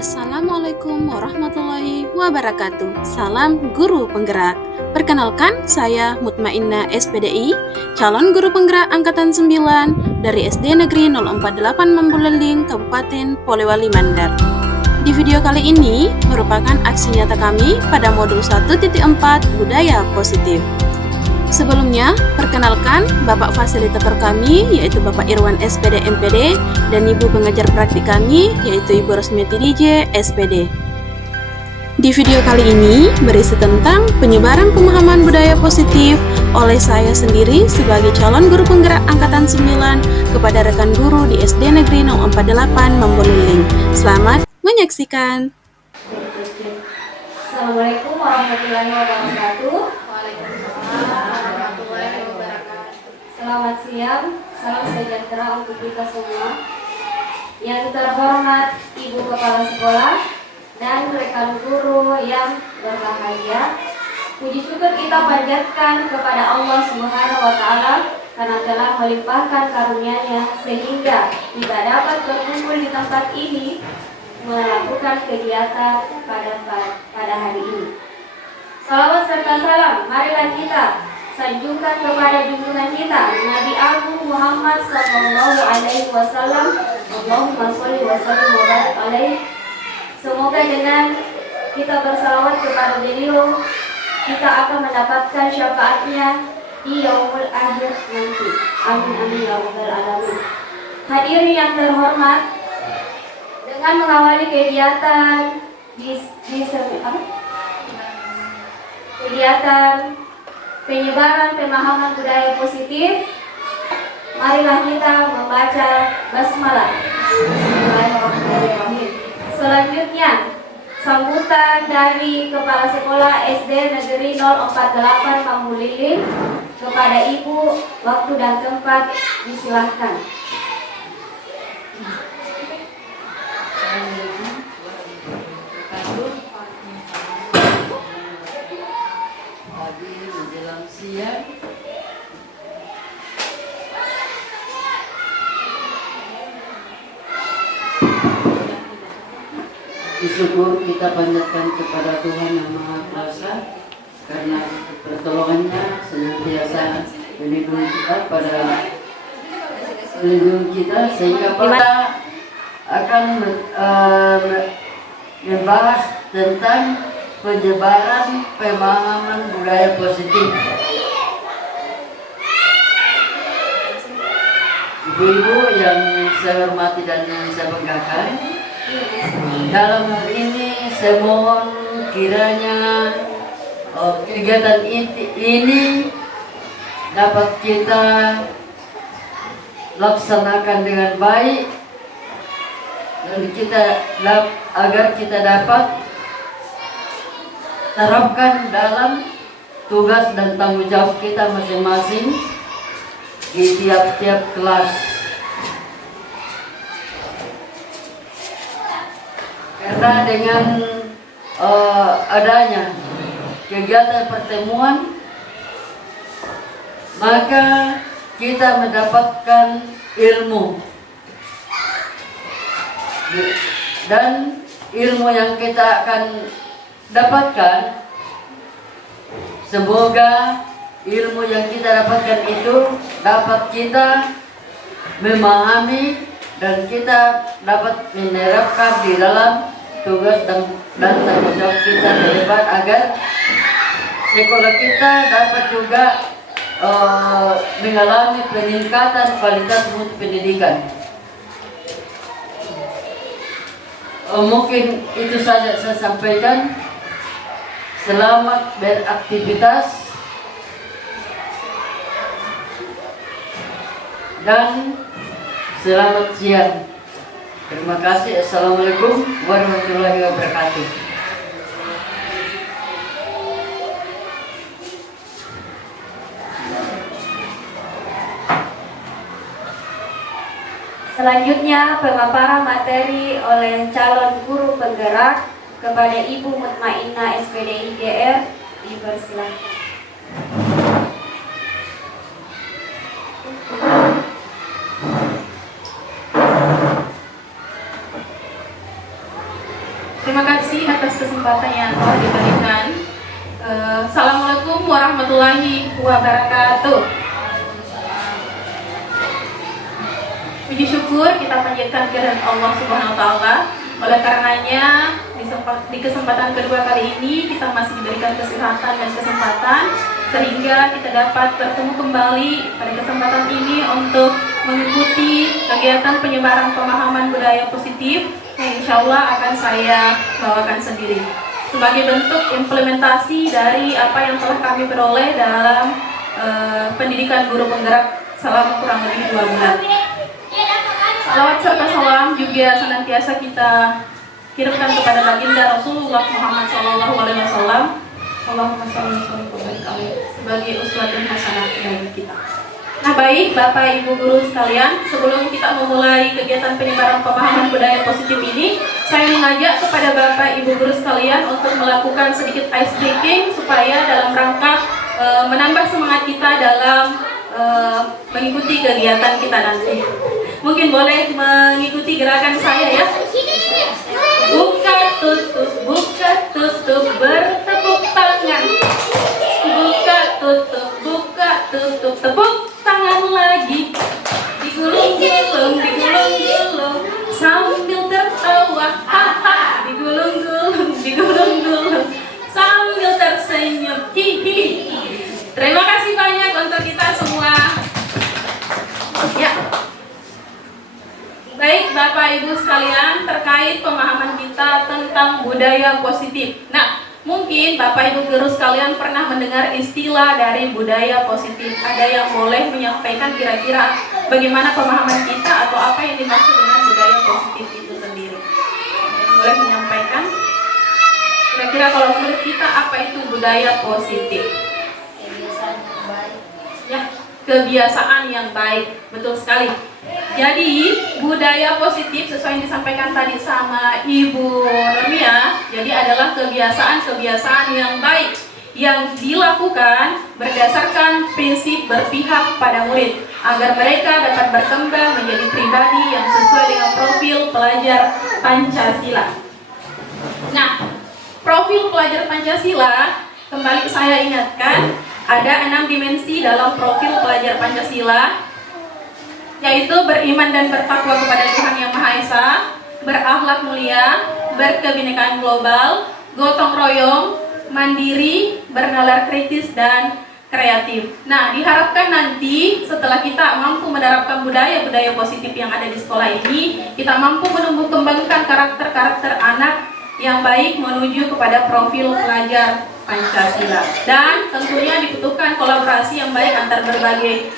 Assalamualaikum warahmatullahi wabarakatuh. Salam guru penggerak. Perkenalkan, saya Mutmainnah SPDI, calon guru penggerak angkatan 9 dari SD Negeri 048 Mambuleling, Kabupaten Polewali Mandar. Di video kali ini merupakan aksi nyata kami pada modul 1.4 Budaya Positif. Sebelumnya, perkenalkan Bapak Fasilitator kami, yaitu Bapak Irwan SPD MPD, dan Ibu pengajar praktik kami, yaitu Ibu Rosmeti DJ SPD. Di video kali ini berisi tentang penyebaran pemahaman budaya positif oleh saya sendiri sebagai calon guru penggerak angkatan 9 kepada rekan guru di SD Negeri 048 Mambuleling. Selamat menyaksikan. Assalamualaikum warahmatullahi wabarakatuh. Selamat siang, salam sejahtera untuk kita semua. Yang terhormat Ibu Kepala Sekolah dan rekan guru yang berbahagia, puji syukur kita panjatkan kepada Allah Subhanahu wa Ta'ala karena telah melimpahkan karunia-Nya sehingga kita dapat berkumpul di tempat ini melakukan kegiatan pada hari ini. Salawat serta salam, marilah kita sanjungkan kepada junjungan kita Nabi Agung Muhammad Sallallahu Alaihi Wasallam. Allahumma sholli wa sallim wa barik alaihi. Semoga dengan kita bersalawat kepada beliau, kita akan mendapatkan syafaatnya di yaumul akhir nanti. Amin amin ya rabbal alamin. Hadirin yang terhormat, dengan mengawali kegiatan kegiatan penyebaran pemahaman budaya positif, marilah kita membaca basmalah. Bismillahirrahmanirrahim. Selanjutnya, sambutan dari Kepala Sekolah SD Negeri 048 Mambuleling kepada Ibu, waktu dan tempat disilahkan. Pagi menjelang siang, bersyukur kita panjatkan kepada Tuhan Yang Maha Kuasa karena pertolongannya senantiasa melindungi kita sehingga kita akan membahas tentang penyebaran pemahaman budaya positif. Ibu-ibu yang saya hormati dan yang saya banggakan, dalam hal ini saya mohon kiranya kegiatan ini dapat kita laksanakan dengan baik dan agar kita dapat terapkan dalam tugas dan tanggung jawab kita masing-masing di tiap-tiap kelas. Karena dengan adanya kegiatan pertemuan, maka kita mendapatkan ilmu, dan ilmu yang kita akan dapatkan, semoga ilmu yang kita dapatkan itu dapat kita memahami dan kita dapat menerapkan di dalam tugas dan tanggung jawab kita ke depan, agar sekolah kita dapat juga mengalami peningkatan kualitas mutu pendidikan. Mungkin itu saja saya sampaikan. Selamat beraktivitas dan selamat siang. Terima kasih. Assalamualaikum warahmatullahi wabarakatuh. Selanjutnya, pemaparan materi oleh calon guru penggerak kepada Ibu Mutmainnah SPDI GR, dipersilakan. Terima kasih atas kesempatan yang telah diberikan. Assalamualaikum warahmatullahi wabarakatuh. Puji syukur kita panjatkan kehadirat Allah Subhanahu wa taala. Oleh karenanya di kesempatan kedua kali ini kita masih diberikan kesehatan dan kesempatan sehingga kita dapat bertemu kembali pada kesempatan ini untuk mengikuti kegiatan penyebaran pemahaman budaya positif yang insya Allah akan saya bawakan sendiri sebagai bentuk implementasi dari apa yang telah kami peroleh dalam pendidikan guru penggerak selama kurang lebih 2 bulan. Salawat serta salam juga senantiasa kita kirimkan kepada baginda Rasulullah Muhammad SAW. Allahumma shalli wa sallim wa barik alaihi sebagai uswatun hasanah bagi kita. Nah baik Bapak Ibu guru sekalian, sebelum kita memulai kegiatan penyebaran pemahaman budaya positif ini, saya mengajak kepada Bapak Ibu guru sekalian untuk melakukan sedikit ice breaking supaya dalam rangka menambah semangat kita dalam mengikuti kegiatan kita nanti. Mungkin boleh mengikuti gerakan saya ya. Buka tutup bertepuk tangan. Buka tutup tepuk tangan lagi. Digulung-gulung sambil tertawa. Haha, digulung-gulung sambil tersenyum. Hihi. Terima kasih banyak untuk kita semua. Ya. Baik Bapak Ibu sekalian, terkait pemahaman kita tentang budaya positif. Nah, mungkin Bapak Ibu guru sekalian pernah mendengar istilah dari budaya positif. Ada yang boleh menyampaikan kira-kira bagaimana pemahaman kita atau apa yang dimaksud dengan budaya positif itu sendiri? Boleh menyampaikan? Kira-kira kalau menurut kita apa itu budaya positif? Kebiasaan yang baik. Ya, kebiasaan yang baik, betul sekali. Jadi budaya positif sesuai yang disampaikan tadi sama Ibu Nurmia, jadi adalah kebiasaan-kebiasaan yang baik yang dilakukan berdasarkan prinsip berpihak pada murid agar mereka dapat berkembang menjadi pribadi yang sesuai dengan profil pelajar Pancasila. Nah, profil pelajar Pancasila, kembali saya ingatkan, ada 6 dimensi dalam profil pelajar Pancasila, yaitu beriman dan bertakwa kepada Tuhan Yang Maha Esa, berakhlak mulia, berkebinekaan global, gotong royong, mandiri, bernalar kritis, dan kreatif. Nah, diharapkan nanti setelah kita mampu menerapkan budaya-budaya positif yang ada di sekolah ini, kita mampu menumbuh kembangkan karakter-karakter anak yang baik menuju kepada profil pelajar Pancasila. Dan tentunya dibutuhkan kolaborasi yang baik antar berbagai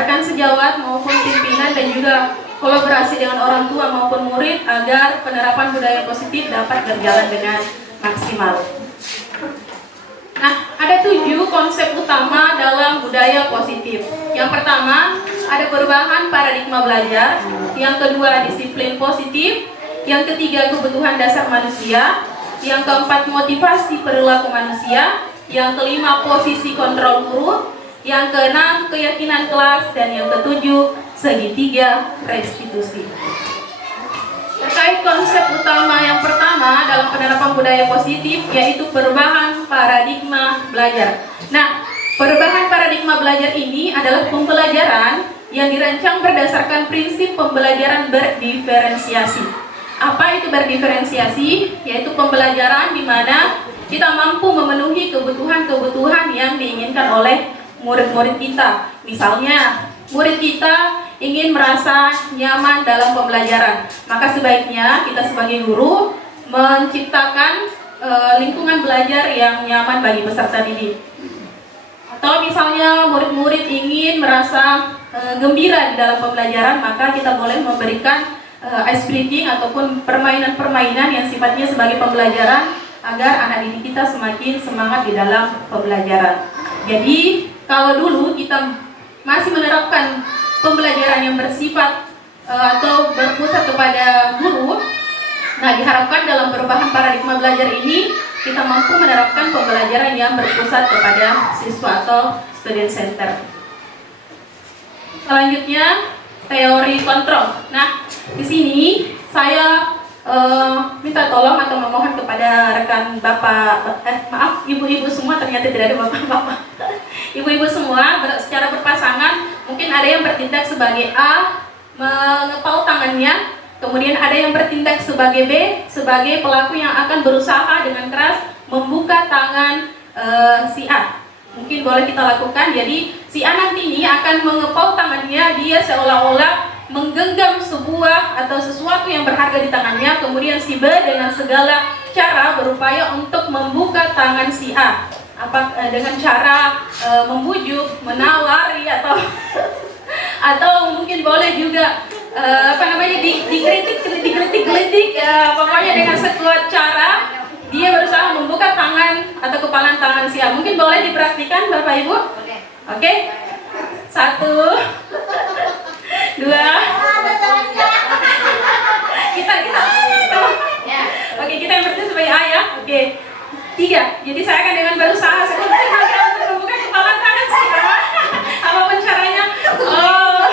rekan sejawat maupun pimpinan dan juga kolaborasi dengan orang tua maupun murid agar penerapan budaya positif dapat berjalan dengan maksimal. Nah, ada 7 konsep utama dalam budaya positif. Yang pertama, ada perubahan paradigma belajar. Yang kedua, disiplin positif. Yang ketiga, kebutuhan dasar manusia. Yang keempat, motivasi perilaku manusia. Yang kelima, posisi kontrol guru. Yang keenam, keyakinan kelas. Dan yang ketujuh, segitiga restitusi. Terkait konsep utama yang pertama dalam penerapan budaya positif, yaitu perubahan paradigma belajar. Nah, perubahan paradigma belajar ini adalah pembelajaran yang dirancang berdasarkan prinsip pembelajaran berdiferensiasi. Apa itu berdiferensiasi? Yaitu pembelajaran di mana kita mampu memenuhi kebutuhan-kebutuhan yang diinginkan oleh murid-murid kita. Misalnya, murid kita ingin merasa nyaman dalam pembelajaran, maka sebaiknya kita sebagai guru menciptakan lingkungan belajar yang nyaman bagi peserta didik. Atau misalnya murid-murid ingin merasa gembira di dalam pembelajaran, maka kita boleh memberikan ice breaking ataupun permainan-permainan yang sifatnya sebagai pembelajaran agar anak didik kita semakin semangat di dalam pembelajaran. Jadi kalau dulu kita masih menerapkan pembelajaran yang bersifat atau berpusat kepada guru, nah diharapkan dalam perubahan paradigma belajar ini kita mampu menerapkan pembelajaran yang berpusat kepada siswa atau student center. Selanjutnya, teori kontrol. Nah, di sini saya minta tolong atau memohon kepada rekan bapak, maaf ibu-ibu semua, ternyata tidak ada bapak-bapak. Ibu-ibu semua secara berpasangan, mungkin ada yang bertindak sebagai A, mengepal tangannya, kemudian ada yang bertindak sebagai B, sebagai pelaku yang akan berusaha dengan keras membuka tangan si A. Mungkin boleh kita lakukan. Jadi si A nanti ini akan mengepal tangannya, dia seolah-olah menggenggam sebuah atau sesuatu yang berharga di tangannya, kemudian si B dengan segala cara berupaya untuk membuka tangan si A. Dengan cara membujuk, menawari, atau atau mungkin boleh juga digelitik, pokoknya dengan sekuat cara dia berusaha membuka tangan atau kepalan tangan si A. Mungkin boleh dipraktikan Bapak Ibu? Oke? 1 2 kita oke, kita yang berarti sebagai A ya. Oke. 3. Jadi saya akan dengan berusaha sekuat tenaga untuk membuka kepalan tangan si A. Apapun caranya. Oh.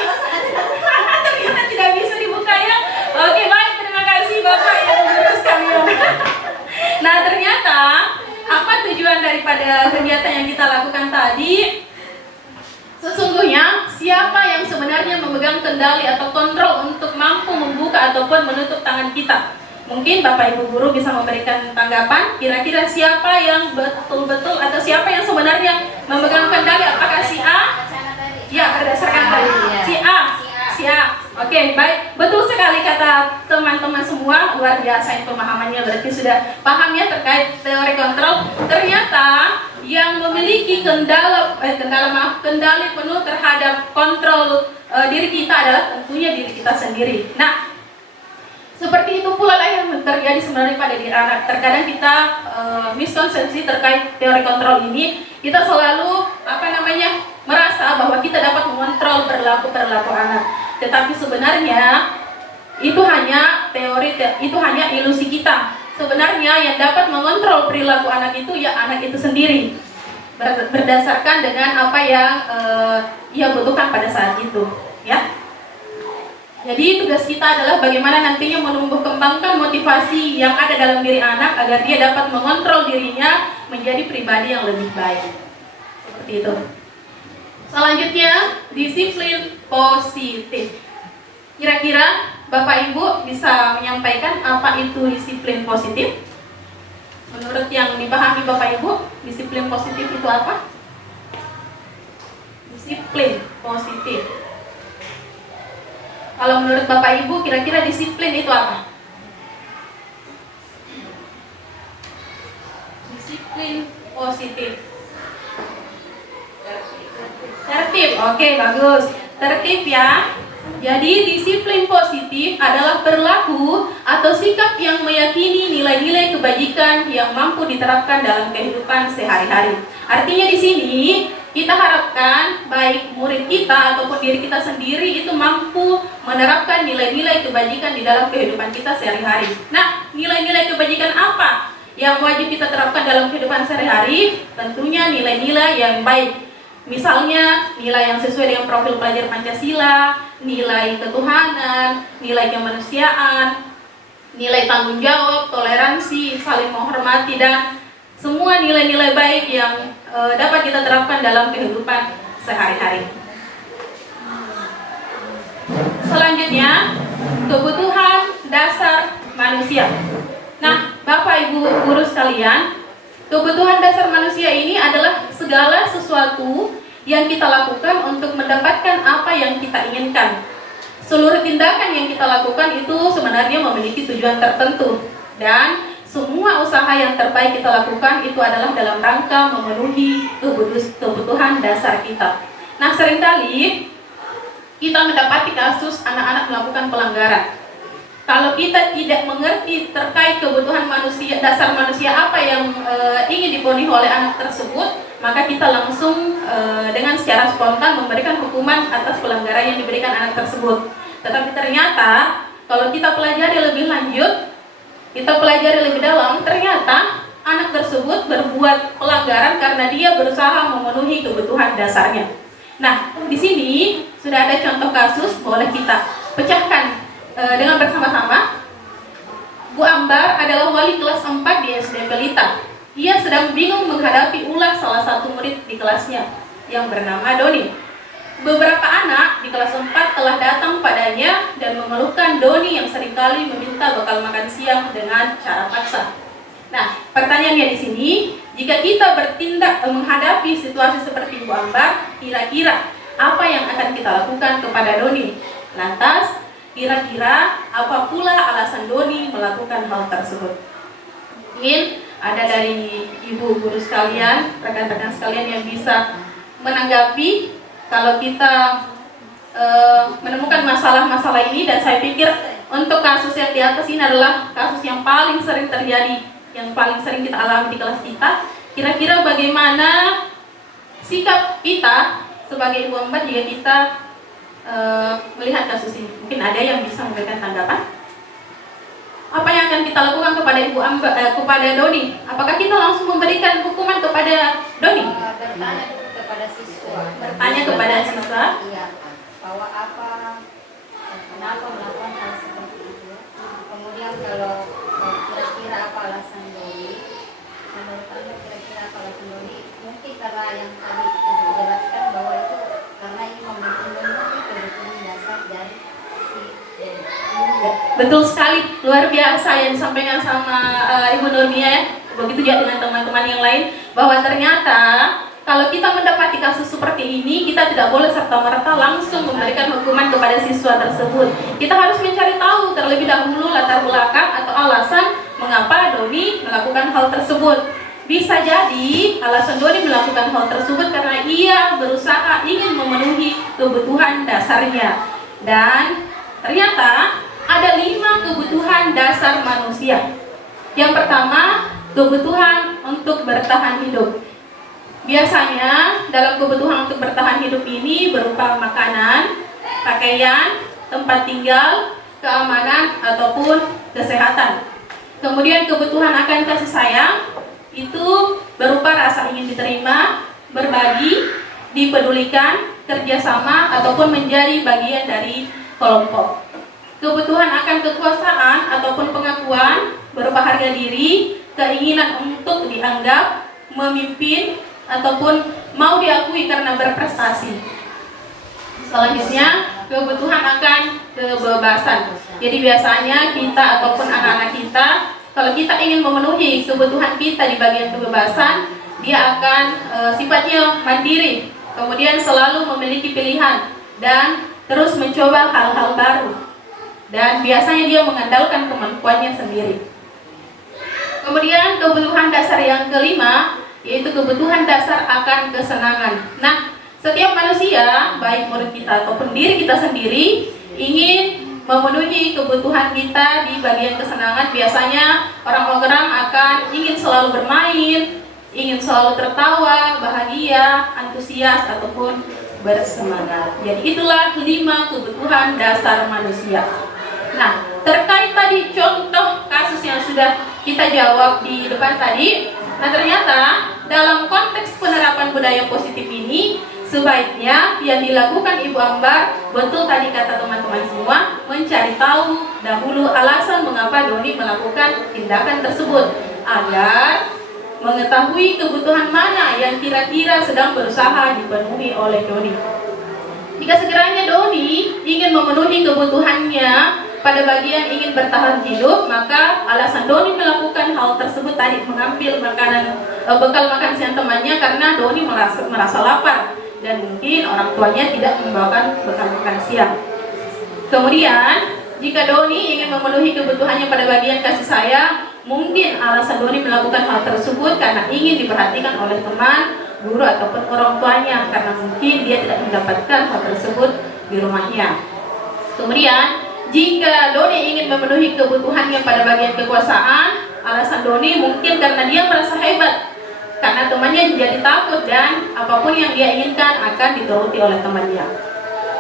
Ternyata tidak bisa dibuka ya. Oke, baik, terima kasih Bapak yang meluruskan ya. Nah, ternyata apa tujuan daripada kegiatan yang kita lakukan tadi? Sesungguhnya siapa yang sebenarnya memegang kendali atau kontrol untuk mampu membuka ataupun menutup tangan kita? Mungkin Bapak Ibu guru bisa memberikan tanggapan, kira-kira siapa yang betul-betul atau siapa yang sebenarnya memegang kendali? Apakah si A? Ya, berdasarkan tadi. Si A. Oke, baik. Betul sekali kata teman-teman semua, luar biasa pemahamannya, berarti sudah paham ya terkait teori kontrol. Ternyata yang memiliki kendali penuh terhadap kontrol diri kita adalah tentunya diri kita sendiri. Nah, seperti itu pula lah yang terjadi sebenarnya pada diri anak. Terkadang kita miskonsepsi terkait teori kontrol ini, kita selalu merasa bahwa kita dapat mengontrol perilaku anak. Tetapi sebenarnya itu hanya itu hanya ilusi kita. Sebenarnya yang dapat mengontrol perilaku anak itu ya anak itu sendiri, berdasarkan dengan apa yang ia butuhkan pada saat itu, ya. Jadi tugas kita adalah bagaimana nantinya menumbuh kembangkan motivasi yang ada dalam diri anak agar dia dapat mengontrol dirinya menjadi pribadi yang lebih baik. Seperti itu. Selanjutnya, disiplin positif. Kira-kira Bapak Ibu bisa menyampaikan apa itu disiplin positif? Menurut yang dipahami Bapak Ibu, disiplin positif itu apa? Disiplin positif. Kalau menurut Bapak Ibu, kira-kira disiplin itu apa? Disiplin positif. Tertib, oke, bagus. Tertib ya. Jadi disiplin positif adalah perilaku atau sikap yang meyakini nilai-nilai kebajikan yang mampu diterapkan dalam kehidupan sehari-hari. Artinya di sini kita harapkan baik murid kita ataupun diri kita sendiri itu mampu menerapkan nilai-nilai kebajikan di dalam kehidupan kita sehari-hari. Nah, nilai-nilai kebajikan apa yang wajib kita terapkan dalam kehidupan sehari-hari? Tentunya nilai-nilai yang baik. Misalnya nilai yang sesuai dengan profil pelajar Pancasila, nilai ketuhanan, nilai kemanusiaan, nilai tanggung jawab, toleransi, saling menghormati, dan semua nilai-nilai baik yang dapat kita terapkan dalam kehidupan sehari-hari. Selanjutnya, kebutuhan dasar manusia. Nah, Bapak Ibu guru sekalian, kebutuhan dasar manusia ini adalah segala sesuatu yang kita lakukan untuk mendapatkan apa yang kita inginkan. Seluruh tindakan yang kita lakukan itu sebenarnya memiliki tujuan tertentu, dan semua usaha yang terbaik kita lakukan itu adalah dalam rangka memenuhi kebutuhan dasar kita. Nah, seringkali kita mendapati kasus anak-anak melakukan pelanggaran. Kalau kita tidak mengerti terkait kebutuhan manusia, dasar manusia apa yang ingin dipenuhi oleh anak tersebut, maka kita langsung dengan secara spontan memberikan hukuman atas pelanggaran yang diberikan anak tersebut. Tetapi ternyata kalau kita pelajari lebih lanjut, kita pelajari lebih dalam, ternyata anak tersebut berbuat pelanggaran karena dia berusaha memenuhi kebutuhan dasarnya. Nah, di sini sudah ada contoh kasus, boleh kita pecahkan dengan bersama-sama. Bu Ambar adalah wali kelas 4 di SD Pelita. Ia sedang bingung menghadapi ulah salah satu murid di kelasnya yang bernama Doni. Beberapa anak di kelas 4 telah datang padanya dan mengeluhkan Doni yang seringkali meminta bekal makan siang dengan cara paksa. Nah, pertanyaannya di sini, jika kita bertindak menghadapi situasi seperti Bu Ambar, kira-kira apa yang akan kita lakukan kepada Doni? Lantas, kira-kira apa pula alasan Doni melakukan hal tersebut? Mungkin ada dari ibu guru sekalian, rekan-rekan sekalian yang bisa menanggapi kalau kita menemukan masalah-masalah ini. Dan saya pikir untuk kasus yang di atas ini adalah kasus yang paling sering terjadi, yang paling sering kita alami di kelas kita. Kira-kira bagaimana sikap kita sebagai ibu Ambar jika kita melihat kasus ini? Mungkin ada yang bisa memberikan tanggapan. Apa yang akan kita lakukan kepada ibu Ambar, kepada Doni? Apakah kita langsung memberikan hukuman kepada Doni? Bertanya dulu kepada siswa. Bertanya kepada siswa. Iya, bahwa kenapa melakukan hal seperti itu. Kemudian kalau kira-kira apa alasan Doni, menurut Anda kira-kira apa alasan Doni? Mungkin karena yang tadi dijelaskan bahwa itu karena ini memenuhi kebutuhan dasar dari si Betul sekali, luar biasa yang disampaikan sama Ibu Nurmia ya. Begitu juga dengan teman-teman yang lain, bahwa ternyata kalau kita mendapati kasus seperti ini, kita tidak boleh serta-merta langsung memberikan hukuman kepada siswa tersebut. Kita harus mencari tahu terlebih dahulu latar belakang atau alasan mengapa Doni melakukan hal tersebut. Bisa jadi alasan Doni melakukan hal tersebut karena ia berusaha ingin memenuhi kebutuhan dasarnya. Dan ternyata ada 5 kebutuhan dasar manusia. Yang pertama, kebutuhan untuk bertahan hidup. Biasanya dalam kebutuhan untuk bertahan hidup ini berupa makanan, pakaian, tempat tinggal, keamanan, ataupun kesehatan. Kemudian kebutuhan akan kasih sayang itu berupa rasa ingin diterima, berbagi, dipedulikan, kerjasama, ataupun menjadi bagian dari kelompok. Kebutuhan akan kekuasaan ataupun pengakuan berupa harga diri, keinginan untuk dianggap, memimpin, ataupun mau diakui karena berprestasi. Selanjutnya, kebutuhan akan kebebasan. Jadi biasanya kita ataupun anak-anak kita, kalau kita ingin memenuhi kebutuhan kita di bagian kebebasan, dia akan sifatnya mandiri, kemudian selalu memiliki pilihan dan terus mencoba hal-hal baru. Dan biasanya dia mengandalkan kemampuannya sendiri. Kemudian kebutuhan dasar yang kelima, yaitu kebutuhan dasar akan kesenangan. Nah, setiap manusia, baik murid kita ataupun diri kita sendiri, ingin memenuhi kebutuhan kita di bagian kesenangan. Biasanya orang-orang akan ingin selalu bermain, ingin selalu tertawa, bahagia, antusias, ataupun bersemangat. Jadi itulah 5 kebutuhan dasar manusia. Nah, terkait tadi contoh kasus yang sudah kita jawab di depan tadi, nah ternyata dalam konteks penerapan budaya positif ini, sebaiknya yang dilakukan Ibu Ambar, betul tadi kata teman-teman semua, mencari tahu dahulu alasan mengapa Doni melakukan tindakan tersebut, agar mengetahui kebutuhan mana yang kira-kira sedang berusaha dipenuhi oleh Doni. Jika sekiranya Doni ingin memenuhi kebutuhannya pada bagian ingin bertahan hidup, maka alasan Doni melakukan hal tersebut tadi, mengambil bekal makan siang temannya karena Doni merasa lapar dan mungkin orang tuanya tidak membawakan bekal makan siang. Kemudian jika Doni ingin memenuhi kebutuhannya pada bagian kasih sayang, mungkin alasan Doni melakukan hal tersebut karena ingin diperhatikan oleh teman, guru, ataupun orang tuanya, karena mungkin dia tidak mendapatkan hal tersebut di rumahnya. Kemudian jika Doni ingin memenuhi kebutuhannya pada bagian kekuasaan, alasan Doni mungkin karena dia merasa hebat, karena temannya jadi takut dan apapun yang dia inginkan akan dituruti oleh temannya.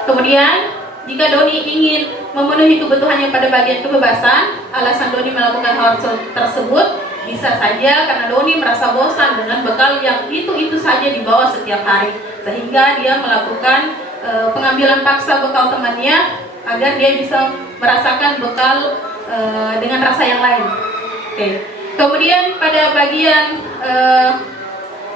Kemudian jika Doni ingin memenuhi kebutuhannya pada bagian kebebasan, alasan Doni melakukan hal tersebut bisa saja karena Doni merasa bosan dengan bekal yang itu-itu saja dibawa setiap hari, sehingga dia melakukan pengambilan paksa bekal temannya agar dia bisa merasakan bekal dengan rasa yang lain. Oke. Kemudian pada bagian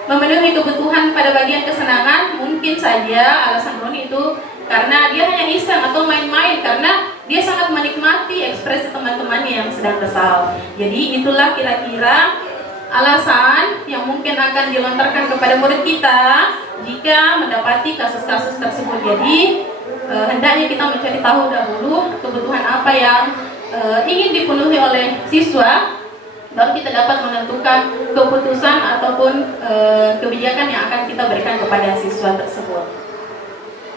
memenuhi kebutuhan pada bagian kesenangan, mungkin saja alasan Roni itu karena dia hanya iseng atau main-main, karena dia sangat menikmati ekspresi teman-temannya yang sedang kesal. Jadi itulah kira-kira alasan yang mungkin akan dilontarkan kepada murid kita jika mendapati kasus-kasus tersebut. Jadi hendaknya kita mencari tahu dahulu kebutuhan apa yang ingin dipenuhi oleh siswa, baru kita dapat menentukan keputusan ataupun kebijakan yang akan kita berikan kepada siswa tersebut.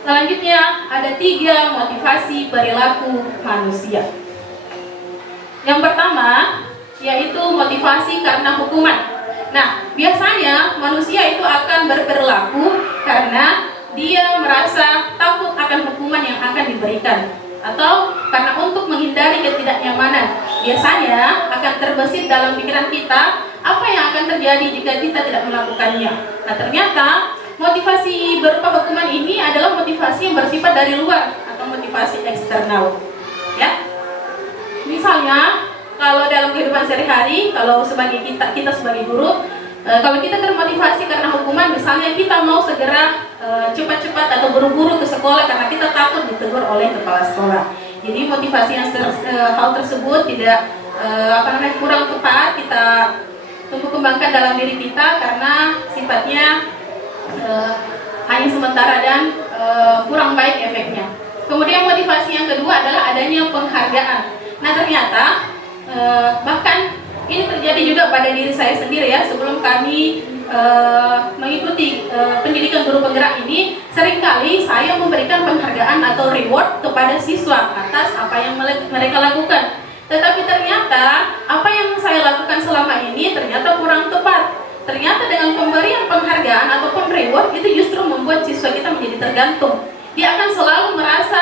Selanjutnya ada 3 motivasi perilaku manusia. Yang pertama yaitu motivasi karena hukuman. Nah, biasanya manusia itu akan berperilaku karena dia merasa takut akan hukuman yang akan diberikan, atau karena untuk menghindari ketidaknyamanan. Biasanya akan terbesit dalam pikiran kita apa yang akan terjadi jika kita tidak melakukannya. Nah, ternyata motivasi berupa hukuman ini adalah motivasi yang bersifat dari luar atau motivasi eksternal. Ya, misalnya kalau dalam kehidupan sehari-hari, kalau sebagai kita sebagai guru, kalau kita termotivasi karena hukuman, misalnya kita mau segera cepat-cepat atau buru-buru ke sekolah karena kita takut ditegur oleh kepala sekolah. Jadi motivasi yang hal tersebut tidak kurang tepat kita tumbuh kembangkan dalam diri kita karena sifatnya hanya sementara dan kurang baik efeknya. Kemudian motivasi yang kedua adalah adanya penghargaan. Nah, ternyata bahkan ini terjadi juga pada diri saya sendiri ya. Sebelum kami mengikuti pendidikan guru penggerak ini, seringkali saya memberikan penghargaan atau reward kepada siswa atas apa yang mereka lakukan. Tetapi ternyata apa yang saya lakukan selama ini ternyata kurang tepat. Ternyata dengan pemberian penghargaan ataupun reward itu justru membuat siswa kita menjadi tergantung. Dia akan selalu merasa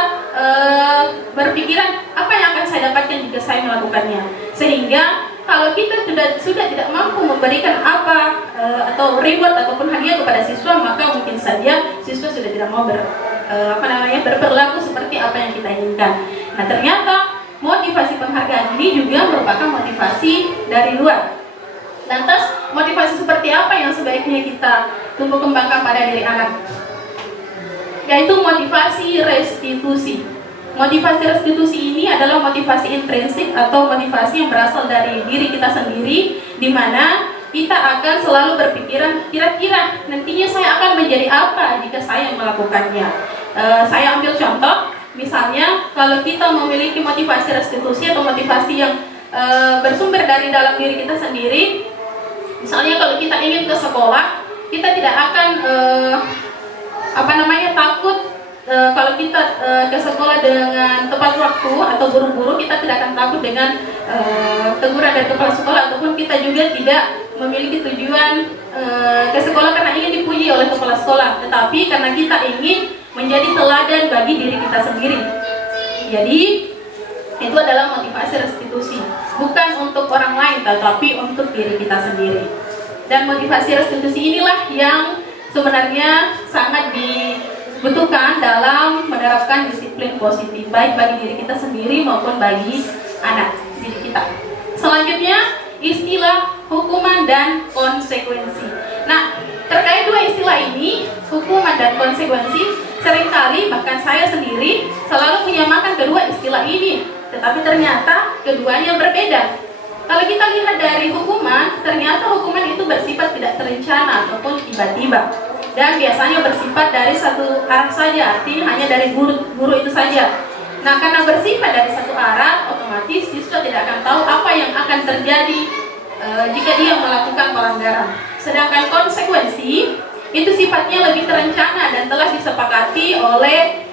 berpikiran apa yang akan saya dapatkan jika saya melakukannya. Sehingga kalau kita sudah tidak mampu memberikan apa atau reward ataupun hadiah kepada siswa, maka mungkin saja siswa sudah tidak mau berperilaku seperti apa yang kita inginkan. Nah, ternyata motivasi penghargaan ini juga merupakan motivasi dari luar. Lantas motivasi seperti apa yang sebaiknya kita tumbuh kembangkan pada diri anak? Yaitu motivasi restitusi. Motivasi restitusi ini adalah motivasi intrinsik atau motivasi yang berasal dari diri kita sendiri, di mana kita akan selalu berpikiran kira-kira nantinya saya akan menjadi apa jika saya melakukannya. Saya ambil contoh, misalnya kalau kita memiliki motivasi restitusi atau motivasi yang bersumber dari dalam diri kita sendiri, misalnya kalau kita ingin ke sekolah, kita tidak akan takut kalau kita ke sekolah dengan tepat waktu atau buru-buru. Kita tidak akan takut dengan teguran dari kepala sekolah, ataupun kita juga tidak memiliki tujuan ke sekolah karena ingin dipuji oleh kepala sekolah, tetapi karena kita ingin menjadi teladan bagi diri kita sendiri. Jadi itu adalah motivasi restitusi, bukan untuk orang lain tetapi untuk diri kita sendiri. Dan motivasi restitusi inilah yang sebenarnya sangat dibutuhkan dalam menerapkan disiplin positif, baik bagi diri kita sendiri maupun bagi anak didik kita. Selanjutnya, istilah hukuman dan konsekuensi. Nah, terkait dua istilah ini, hukuman dan konsekuensi, seringkali bahkan saya sendiri selalu menyamakan kedua istilah ini, tetapi ternyata keduanya berbeda. Kalau kita lihat dari hukuman, ternyata hukuman itu bersifat tidak terencana ataupun tiba-tiba, dan biasanya bersifat dari satu arah saja, artinya hanya dari guru itu saja. Nah, karena bersifat dari satu arah, otomatis siswa tidak akan tahu apa yang akan terjadi jika dia melakukan pelanggaran. Sedangkan konsekuensi itu sifatnya lebih terencana dan telah disepakati oleh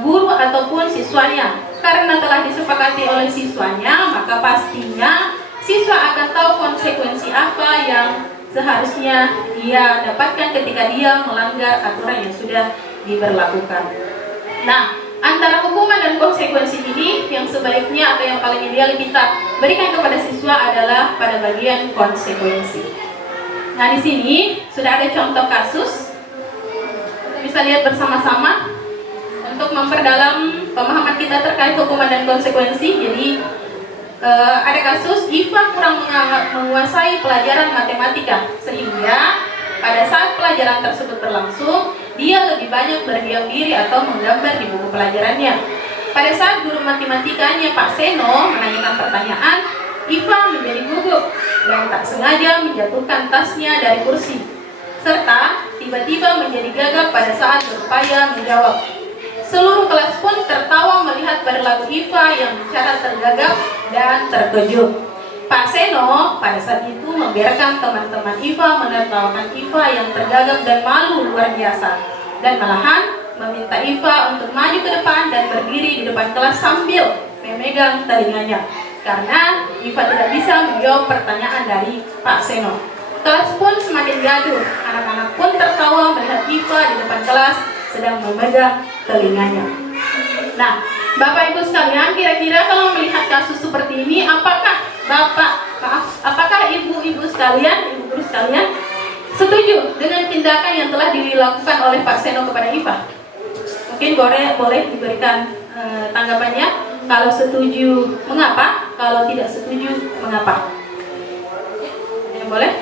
guru ataupun siswanya. Karena telah disepakati oleh siswanya, maka pastinya siswa akan tahu konsekuensi apa yang seharusnya dia dapatkan ketika dia melanggar aturan yang sudah diberlakukan. Nah, antara hukuman dan konsekuensi ini yang sebaiknya atau yang paling ideal kita berikan kepada siswa adalah pada bagian konsekuensi. Nah, di sini sudah ada contoh kasus, bisa lihat bersama-sama untuk memperdalam pemahaman kita terkait hukuman dan konsekuensi. Jadi ada kasus Iva kurang menguasai pelajaran matematika, sehingga pada saat pelajaran tersebut berlangsung, dia lebih banyak berdiam diri atau menggambar di buku pelajarannya. Pada saat guru matematikanya Pak Seno menanyakan pertanyaan, Iva menjadi gugup dan tak sengaja menjatuhkan tasnya dari kursi, serta tiba-tiba menjadi gagap pada saat berupaya menjawab. Seluruh kelas pun tertawa melihat perilaku Iva yang bicara tergagap dan terkejut. Pak Seno pada saat itu membiarkan teman-teman Iva menertawakan Iva yang tergagap dan malu luar biasa, dan malahan meminta Iva untuk maju ke depan dan berdiri di depan kelas sambil memegang telinganya, karena Iva tidak bisa menjawab pertanyaan dari Pak Seno. Kelas pun semakin gaduh, anak-anak pun tertawa melihat Iva di depan kelas sedang memegang telinganya. Nah, Bapak Ibu sekalian, kira-kira kalau melihat kasus seperti ini, apakah ibu-ibu sekalian, ibu guru sekalian, setuju dengan tindakan yang telah dilakukan oleh Pak Seno kepada Iva? Mungkin boleh diberikan tanggapannya. Kalau setuju, mengapa? Kalau tidak setuju, mengapa? Yang boleh?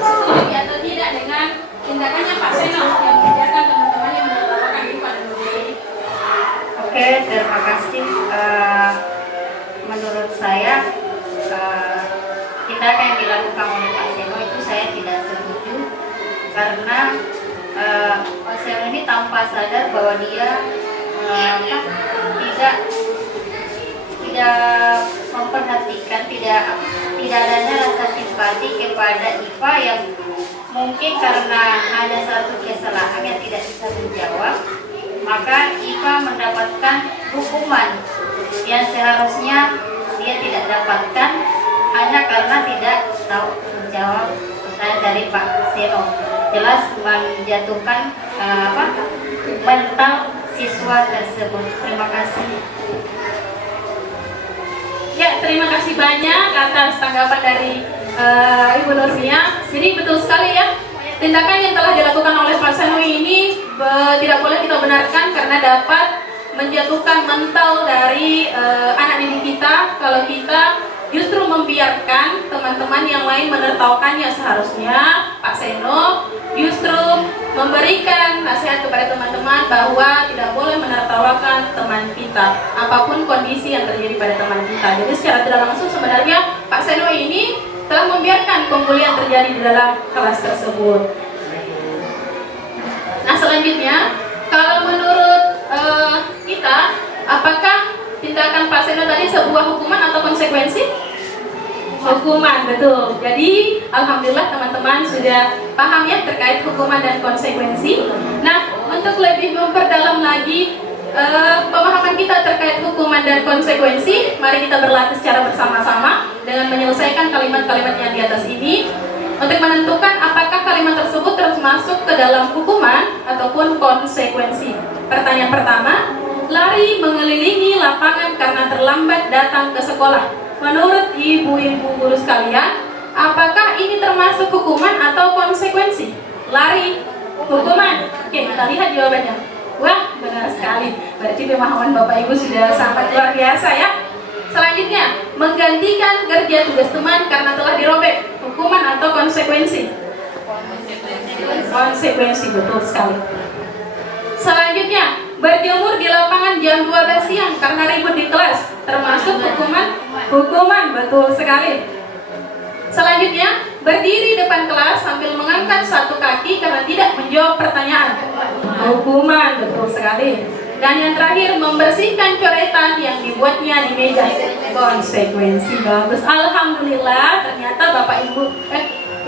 Setuju atau tidak dengan tindakannya Pak Seno yang membiarkan teman-temannya menertawakan Iva dan berdiri? Oke, terima kasih. Menurut saya, tindakan yang dilakukan oleh Pak Seno itu saya tidak setuju, karena Pak Seno ini tanpa sadar bahwa dia tidak memperhatikan, tidak adanya rasa simpati kepada Iva yang mungkin karena ada satu kesalahan yang tidak bisa menjawab, maka Iva mendapatkan hukuman yang seharusnya dia tidak dapatkan hanya karena tidak tahu menjawab pertanyaan dari Pak Seno. Jelas menjatuhkan mental siswa tersebut. Terima kasih. Ya, terima kasih banyak atas tanggapan dari Ibu Nursia. Jadi betul sekali ya, tindakan yang telah dilakukan oleh Pak Seno ini tidak boleh kita benarkan karena dapat menjatuhkan mental dari anak didik kita kalau kita justru membiarkan teman-teman yang lain menertawakannya. Seharusnya Pak Seno justru memberikan nasihat kepada teman-teman bahwa tidak boleh menertawakan teman kita apapun kondisi yang terjadi pada teman kita. Jadi secara tidak langsung sebenarnya Pak Seno ini telah membiarkan pembulian terjadi di dalam kelas tersebut. Nah, selanjutnya kalau menurut kita, apakah tindakan Pak Seno tadi sebuah hukuman atau konsekuensi? Hukuman, betul. Jadi alhamdulillah teman-teman sudah paham ya terkait hukuman dan konsekuensi. Nah, untuk lebih memperdalam lagi pemahaman kita terkait hukuman dan konsekuensi, mari kita berlatih secara bersama-sama dengan menyelesaikan kalimat-kalimat yang di atas ini untuk menentukan apakah kalimat tersebut termasuk ke dalam hukuman ataupun konsekuensi. Pertanyaan pertama, lari mengelilingi lapangan karena terlambat datang ke sekolah. Menurut ibu-ibu guru sekalian, apakah ini termasuk hukuman atau konsekuensi? Lari, hukuman. Oke, kita lihat jawabannya. Wah, benar sekali. Berarti pemahaman Bapak Ibu sudah sangat luar biasa ya. Selanjutnya, menggantikan kerja tugas teman karena telah dirobek. Hukuman atau konsekuensi? Konsekuensi, betul sekali. Selanjutnya, berjemur di lapangan jam 12 siang karena ribut di kelas, termasuk hukuman? Hukuman, betul sekali. Selanjutnya, berdiri depan kelas sambil mengangkat satu kaki karena tidak menjawab pertanyaan. Hukuman, betul sekali. Dan yang terakhir, membersihkan coretan yang dibuatnya di meja. Konsekuensi, bagus. Alhamdulillah, ternyata Bapak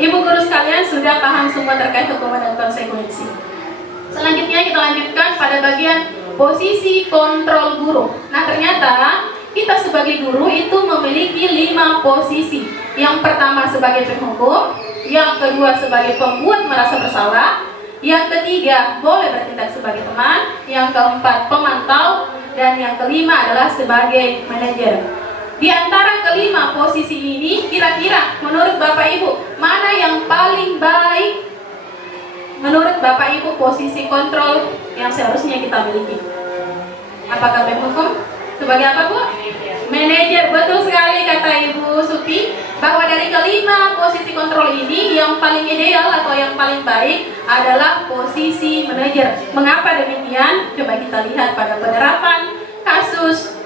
Ibu guru sekalian sudah paham semua terkait hukuman dan konsekuensi. Selanjutnya kita lanjutkan pada bagian posisi kontrol guru. Nah, ternyata kita sebagai guru itu memiliki 5 posisi. Yang pertama sebagai penghukum, yang kedua sebagai pembuat merasa bersalah, yang ketiga boleh bertindak sebagai teman, yang keempat pemantau, dan yang kelima adalah sebagai manajer. Di antara kelima posisi ini, kira-kira menurut Bapak Ibu mana yang paling baik menurut Bapak Ibu posisi kontrol yang seharusnya kita miliki? Apakah BEM Hukum? Sebagai apa, Bu? Manajer. Betul sekali kata Ibu Suti, bahwa dari kelima posisi kontrol ini yang paling ideal atau yang paling baik adalah posisi manajer. Mengapa demikian? Coba kita lihat pada penerapan kasus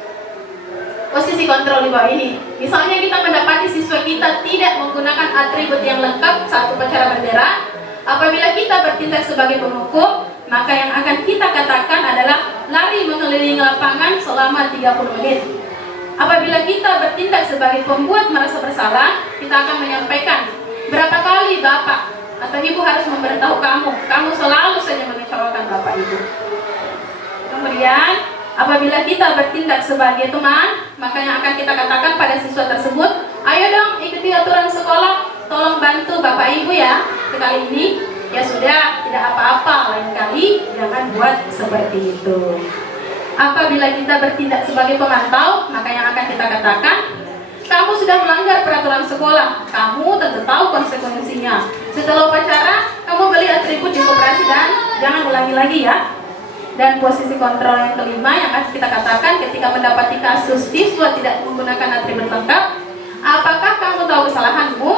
posisi kontrol di bawah ini. Misalnya kita mendapati siswa kita tidak menggunakan atribut yang lengkap saat upacara bendera. Apabila kita bertindak sebagai penghukum, maka yang akan kita katakan adalah lari mengelilingi lapangan selama 30 menit. Apabila kita bertindak sebagai pembuat merasa bersalah, kita akan menyampaikan berapa kali Bapak atau Ibu harus memberitahu kamu selalu saja mengecewakan Bapak Ibu. Kemudian, apabila kita bertindak sebagai teman, maka yang akan kita katakan pada siswa tersebut, ayo dong ikuti aturan sekolah, tolong bantu Bapak Ibu ya. Sekali ini, ya sudah, tidak apa-apa, lain kali jangan buat seperti itu. Apabila kita bertindak sebagai pemantau, maka yang akan kita katakan, kamu sudah melanggar peraturan sekolah, kamu tentu tahu konsekuensinya. Setelah upacara, kamu beli atribut di koperasi dan jangan ulangi lagi ya. Dan posisi kontrol yang kelima yang akan kita katakan ketika mendapati kasus siswa tidak menggunakan atribut lengkap, apakah kamu tahu kesalahanmu?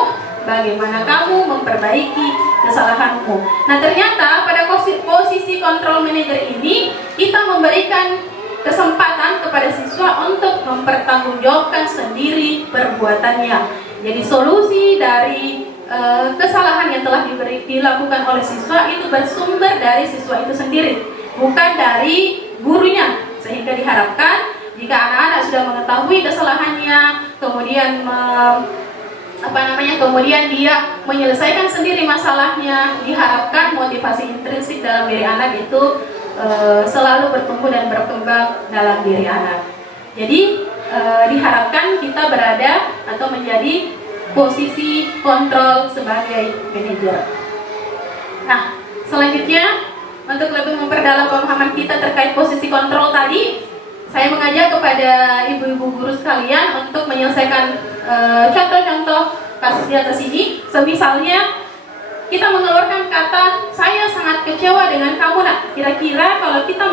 Bagaimana kamu memperbaiki kesalahanmu? Nah, ternyata pada posisi kontrol manager ini kita memberikan kesempatan kepada siswa untuk mempertanggungjawabkan sendiri perbuatannya. Jadi solusi dari kesalahan yang telah dilakukan oleh siswa itu bersumber dari siswa itu sendiri, bukan dari gurunya. Sehingga diharapkan jika anak-anak sudah mengetahui kesalahannya, kemudian kemudian dia menyelesaikan sendiri masalahnya, diharapkan motivasi intrinsik dalam diri anak itu selalu bertumbuh dan berkembang dalam diri anak. Jadi diharapkan kita berada atau menjadi posisi kontrol sebagai manajer. Nah, selanjutnya untuk lebih memperdalam pemahaman kita terkait posisi kontrol tadi, saya mengajak kepada ibu-ibu guru sekalian untuk menyelesaikan contoh-contoh kasus di atas ini. Semisalnya kita mengeluarkan kata, saya sangat kecewa dengan kamu nak. Kira-kira kalau kita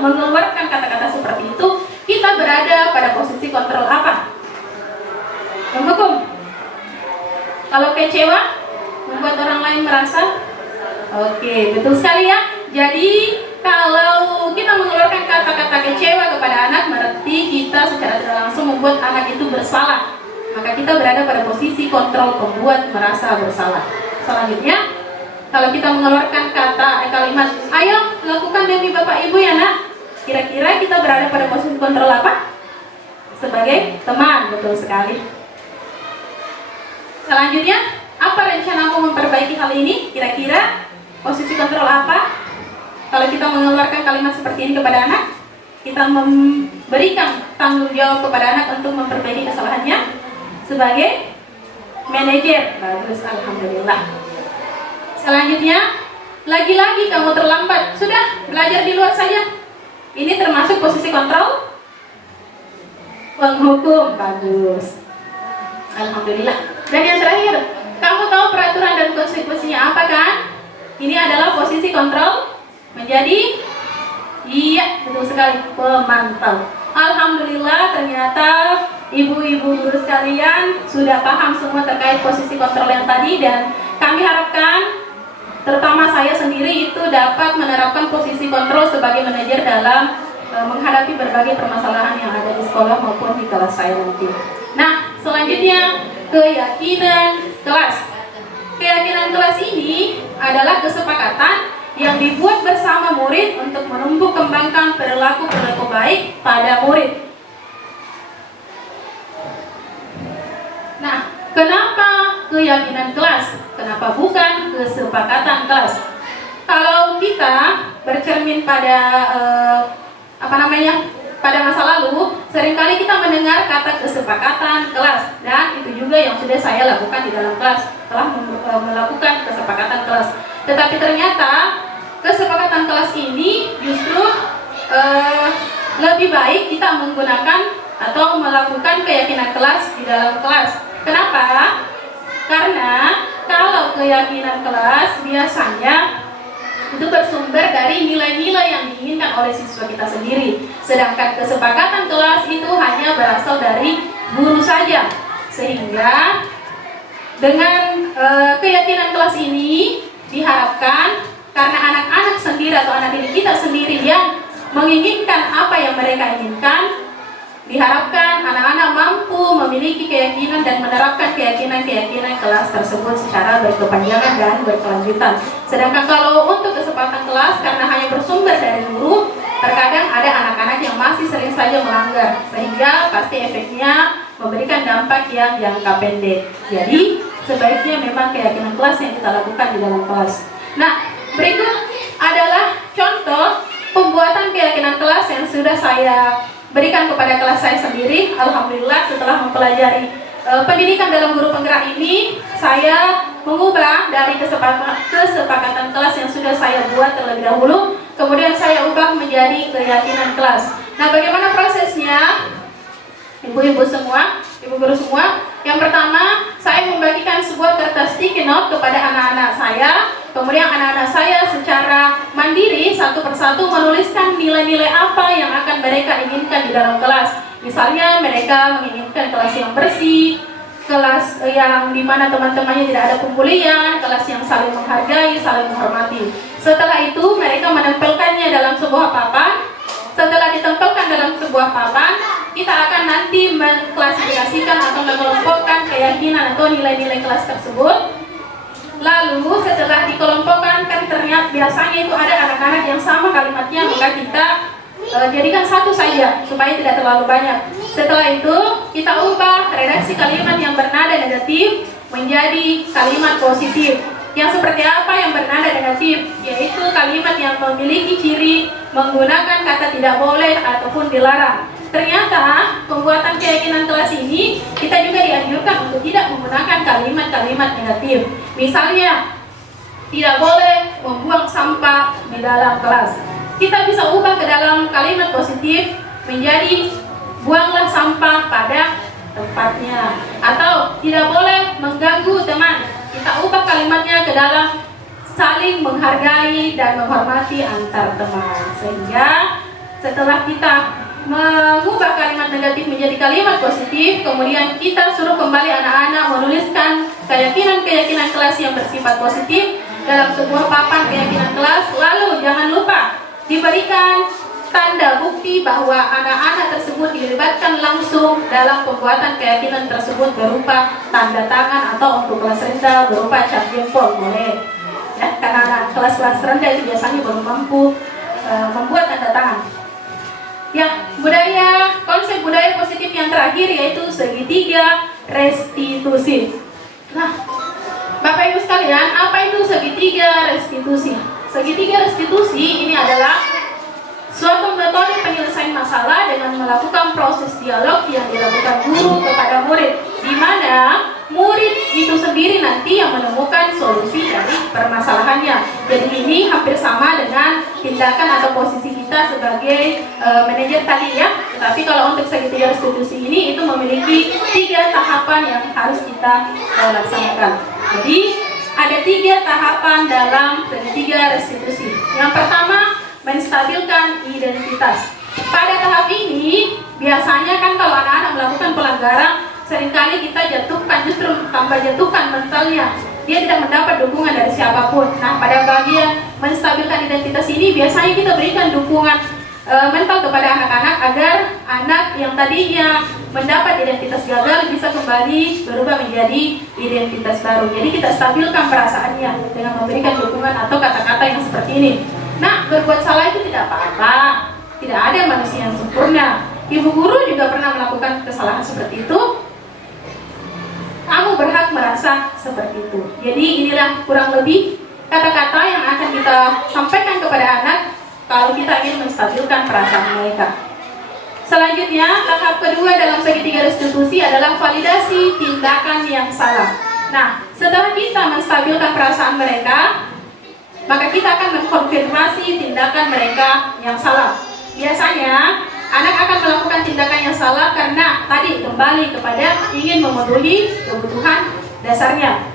mengeluarkan kata-kata seperti itu, kita berada pada posisi kontrol apa? Menghukum. Kalau kecewa, membuat orang lain merasa oke, betul sekali ya. Jadi kalau kita mengeluarkan kata-kata kecewa kepada anak, berarti kita secara tidak langsung membuat anak itu bersalah. Maka kita berada pada posisi kontrol pembuat merasa bersalah. Selanjutnya, kalau kita mengeluarkan kalimat, ayo lakukan demi Bapak Ibu ya nak. Kira-kira kita berada pada posisi kontrol apa? Sebagai teman, betul sekali. Selanjutnya, apa rencanamu memperbaiki hal ini? Kira-kira posisi kontrol apa? Kalau kita mengeluarkan kalimat seperti ini kepada anak, kita memberikan tanggung jawab kepada anak untuk memperbaiki kesalahannya sebagai manajer. Bagus, alhamdulillah. Selanjutnya, lagi-lagi kamu terlambat. Sudah, belajar di luar saja. Ini termasuk posisi kontrol penghukum. Bagus, alhamdulillah. Dan yang terakhir, kamu tahu peraturan dan konsekuensinya apa kan? Ini adalah posisi kontrol menjadi, iya betul sekali, pemantau. Alhamdulillah, ternyata ibu-ibu guru sekalian sudah paham semua terkait posisi kontrol yang tadi, dan kami harapkan terutama saya sendiri itu dapat menerapkan posisi kontrol sebagai manajer dalam menghadapi berbagai permasalahan yang ada di sekolah maupun di kelas saya nanti. Nah, selanjutnya keyakinan kelas. Keyakinan kelas ini adalah kesepakatan yang dibuat bersama murid untuk menumbuh kembangkan perilaku-perilaku baik pada murid. Nah, kenapa keyakinan kelas? Kenapa bukan kesepakatan kelas? Kalau kita bercermin pada pada masa lalu, seringkali kita mendengar kata kesepakatan kelas, dan itu juga yang sudah saya lakukan di dalam kelas, telah melakukan kesepakatan kelas. Tetapi ternyata kesepakatan kelas ini justru lebih baik kita menggunakan atau melakukan keyakinan kelas di dalam kelas. Kenapa? Karena kalau keyakinan kelas biasanya itu bersumber dari nilai-nilai yang diinginkan oleh siswa kita sendiri. Sedangkan kesepakatan kelas itu hanya berasal dari guru saja. Sehingga dengan keyakinan kelas ini diharapkan karena anak-anak sendiri atau anak didik kita sendiri yang menginginkan apa yang mereka inginkan, diharapkan anak-anak mampu memiliki keyakinan dan menerapkan keyakinan-keyakinan kelas tersebut secara berkepanjangan dan berkelanjutan. Sedangkan kalau untuk kesepakatan kelas karena hanya bersumber dari guru, terkadang ada anak-anak yang masih sering saja melanggar, sehingga pasti efeknya memberikan dampak yang jangka pendek. Jadi sebaiknya memang keyakinan kelas yang kita lakukan di dalam kelas. Nah, berikut adalah contoh pembuatan keyakinan kelas yang sudah saya berikan kepada kelas saya sendiri. Alhamdulillah setelah mempelajari pendidikan dalam guru penggerak ini, saya mengubah dari kesepakatan kelas yang sudah saya buat terlebih dahulu, kemudian saya ubah menjadi keyakinan kelas. Nah, bagaimana prosesnya? Ibu-ibu semua, ibu guru semua, yang pertama saya membagikan sebuah kertas sticky note kepada anak-anak saya. Kemudian anak-anak saya secara mandiri satu persatu menuliskan nilai-nilai apa yang akan mereka inginkan di dalam kelas. Misalnya mereka menginginkan kelas yang bersih, kelas yang dimana teman-temannya tidak ada pembulian, kelas yang saling menghargai, saling menghormati. Setelah itu mereka menempelkannya dalam sebuah papan. Setelah ditempelkan dalam sebuah papan, kita akan nanti mengklasifikasikan atau mengelompokkan keyakinan atau nilai-nilai kelas tersebut. Lalu setelah dikelompokkan, kan ternyata biasanya itu ada anak-anak yang sama kalimatnya, maka kita jadikan satu saja supaya tidak terlalu banyak. Setelah itu kita ubah redaksi kalimat yang bernada negatif menjadi kalimat positif. Yang seperti apa yang bernada negatif? Yaitu kalimat yang memiliki ciri menggunakan kata tidak boleh ataupun dilarang. Ternyata pembuatan keyakinan kelas ini kita juga dianjurkan untuk tidak menggunakan kalimat-kalimat negatif. Misalnya, tidak boleh membuang sampah di dalam kelas. Kita bisa ubah ke dalam kalimat positif menjadi buanglah sampah pada tempatnya. Atau tidak boleh mengganggu teman. Kita ubah kalimatnya ke dalam saling menghargai dan menghormati antar teman. Sehingga setelah kita mengubah kalimat negatif menjadi kalimat positif, kemudian kita suruh kembali anak-anak menuliskan keyakinan-keyakinan kelas yang bersifat positif dalam sebuah papan keyakinan kelas. Lalu jangan lupa diberikan tanda bukti bahwa anak-anak tersebut dilibatkan langsung dalam pembuatan keyakinan tersebut berupa tanda tangan atau untuk kelas rendah berupa cap jempol boleh. Ya, karena anak kelas-kelas rendah itu biasanya belum mampu membuat tanda tangan. Ya, konsep budaya positif yang terakhir yaitu segitiga restitusi. Nah, Bapak Ibu sekalian, apa itu segitiga restitusi? Segitiga restitusi ini adalah suatu metode penyelesaian masalah dengan melakukan proses dialog yang dilakukan guru kepada murid, di mana murid itu sendiri nanti yang menemukan solusi dari permasalahannya. Jadi ini hampir sama dengan tindakan atau posisi kita sebagai manajer tadi ya. Tetapi kalau untuk segitiga restitusi ini itu memiliki 3 tahapan yang harus kita laksanakan. Jadi ada 3 tahapan dalam segitiga restitusi. Yang pertama, menstabilkan identitas. Pada tahap ini biasanya kan kalau anak-anak melakukan pelanggaran, seringkali kita justru tambah jatuhkan mentalnya. Dia tidak mendapat dukungan dari siapapun. Nah, pada bagian menstabilkan identitas ini biasanya kita berikan dukungan mental kepada anak-anak agar anak yang tadinya mendapat identitas gagal bisa kembali berubah menjadi identitas baru. Jadi kita stabilkan perasaannya dengan memberikan dukungan atau kata-kata yang seperti ini. Nah, berbuat salah itu tidak apa-apa. Tidak ada manusia yang sempurna. Ibu guru juga pernah melakukan kesalahan seperti itu. Kamu berhak merasa seperti itu. Jadi inilah kurang lebih kata-kata yang akan kita sampaikan kepada anak kalau kita ingin menstabilkan perasaan mereka. Selanjutnya, tahap kedua dalam segitiga restitusi adalah validasi tindakan yang salah. Nah, setelah kita menstabilkan perasaan mereka, maka kita akan mengkonfirmasi tindakan mereka yang salah. Biasanya, anak akan melakukan tindakan yang salah karena tadi kembali kepada ingin memenuhi kebutuhan dasarnya.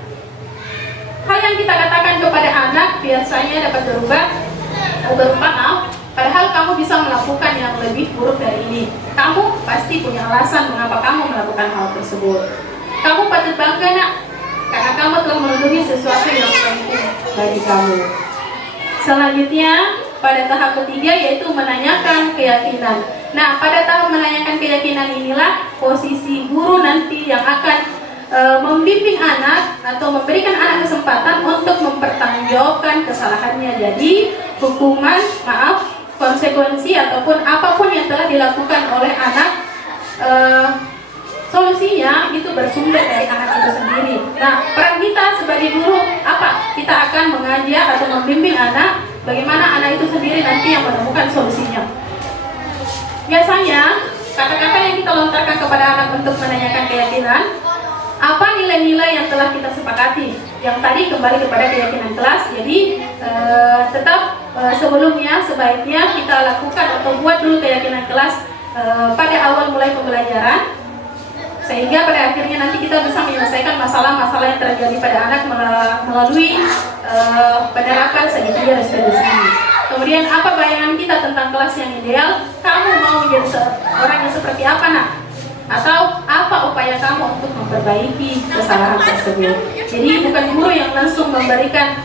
hal yang kita katakan kepada anak biasanya dapat berupa maaf, padahal kamu bisa melakukan yang lebih buruk dari ini. Kamu pasti punya alasan mengapa kamu melakukan hal tersebut. Kamu patut bangga nak, karena kamu telah memenuhi sesuatu yang penting bagi kamu. Selanjutnya, pada tahap ketiga yaitu menanyakan keyakinan. Nah, pada tahap menanyakan keyakinan inilah posisi guru nanti yang akan membimbing anak atau memberikan anak kesempatan untuk mempertanggungjawabkan kesalahannya. Jadi, konsekuensi ataupun apapun yang telah dilakukan oleh anak, solusinya itu bersumber dari anak itu sendiri. Nah, peran kita sebagai guru apa? Kita akan mengajar atau membimbing anak bagaimana anak itu sendiri nanti yang menemukan solusinya. Biasanya, kata-kata yang kita lontarkan kepada anak untuk menanyakan keyakinan, apa nilai-nilai yang telah kita sepakati? Yang tadi kembali kepada keyakinan kelas. Jadi tetap sebelumnya sebaiknya kita lakukan atau buat dulu keyakinan kelas pada awal mulai pembelajaran, sehingga pada akhirnya nanti kita bisa menyelesaikan masalah-masalah yang terjadi pada anak melalui penerapan segitiga restitusi ini. Kemudian apa bayangan kita tentang kelas yang ideal? Kamu mau menjadi orang yang seperti apa nak? Atau apa upaya kamu untuk memperbaiki kesalahan tersebut? Jadi bukan guru yang langsung memberikan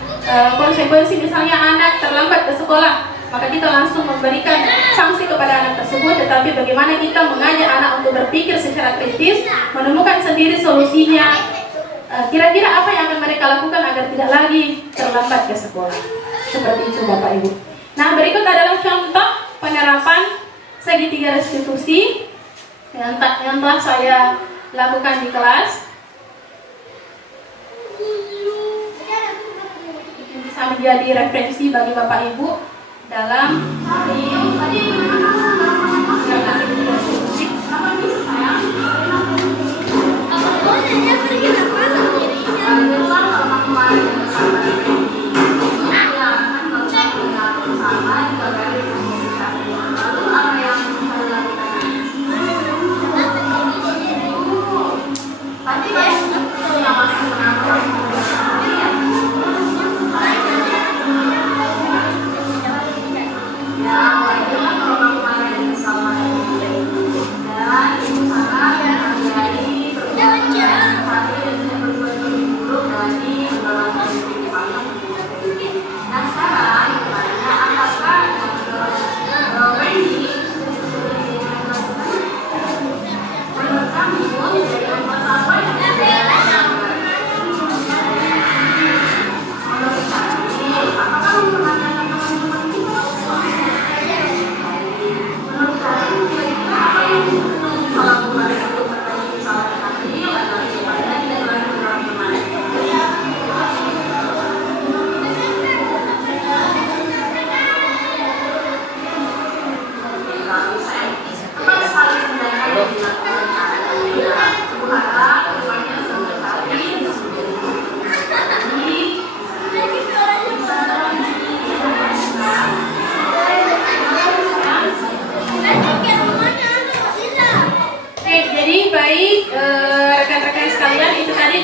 konsekuensi, misalnya anak terlambat ke sekolah, maka kita langsung memberikan sanksi kepada anak tersebut, tetapi bagaimana kita mengajak anak untuk berpikir secara kritis, menemukan sendiri solusinya, kira-kira apa yang akan mereka lakukan agar tidak lagi terlambat ke sekolah. Seperti itu Bapak Ibu. Nah, berikut adalah contoh penerapan segitiga restitusi yang telah saya lakukan di kelas. Itu bisa menjadi referensi bagi Bapak Ibu dalam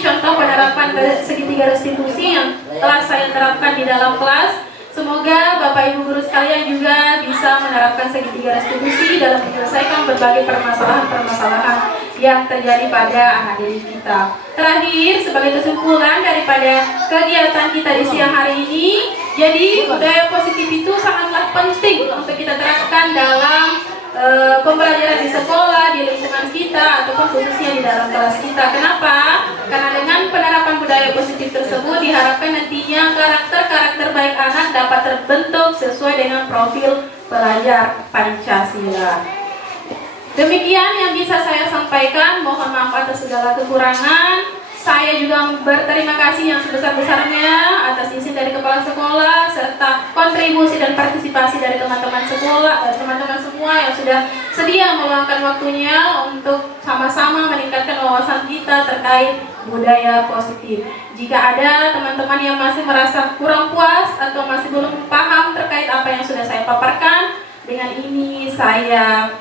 contoh penerapan segitiga restitusi yang telah saya terapkan di dalam kelas. Semoga Bapak Ibu guru sekalian juga bisa menerapkan segitiga restitusi dalam menyelesaikan berbagai permasalahan-permasalahan yang terjadi pada anak didik kita. Terakhir, sebagai kesimpulan daripada kegiatan kita di siang hari ini, jadi budaya positif itu sangatlah penting untuk kita terapkan dalam pembelajaran di sekolah, di lingkungan kita, ataupun khususnya di dalam kelas kita. Kenapa? Karena dengan penerapan budaya positif tersebut diharapkan nantinya karakter-karakter baik anak dapat terbentuk sesuai dengan profil pelajar Pancasila. Demikian yang bisa saya sampaikan. Mohon maaf atas segala kekurangan. Saya juga berterima kasih yang sebesar-besarnya atas izin dari kepala sekolah serta kontribusi dan partisipasi dari teman-teman sekolah dan teman-teman semua yang sudah sedia meluangkan waktunya untuk sama-sama meningkatkan wawasan kita terkait budaya positif. Jika ada teman-teman yang masih merasa kurang puas atau masih belum paham terkait apa yang sudah saya paparkan, dengan ini saya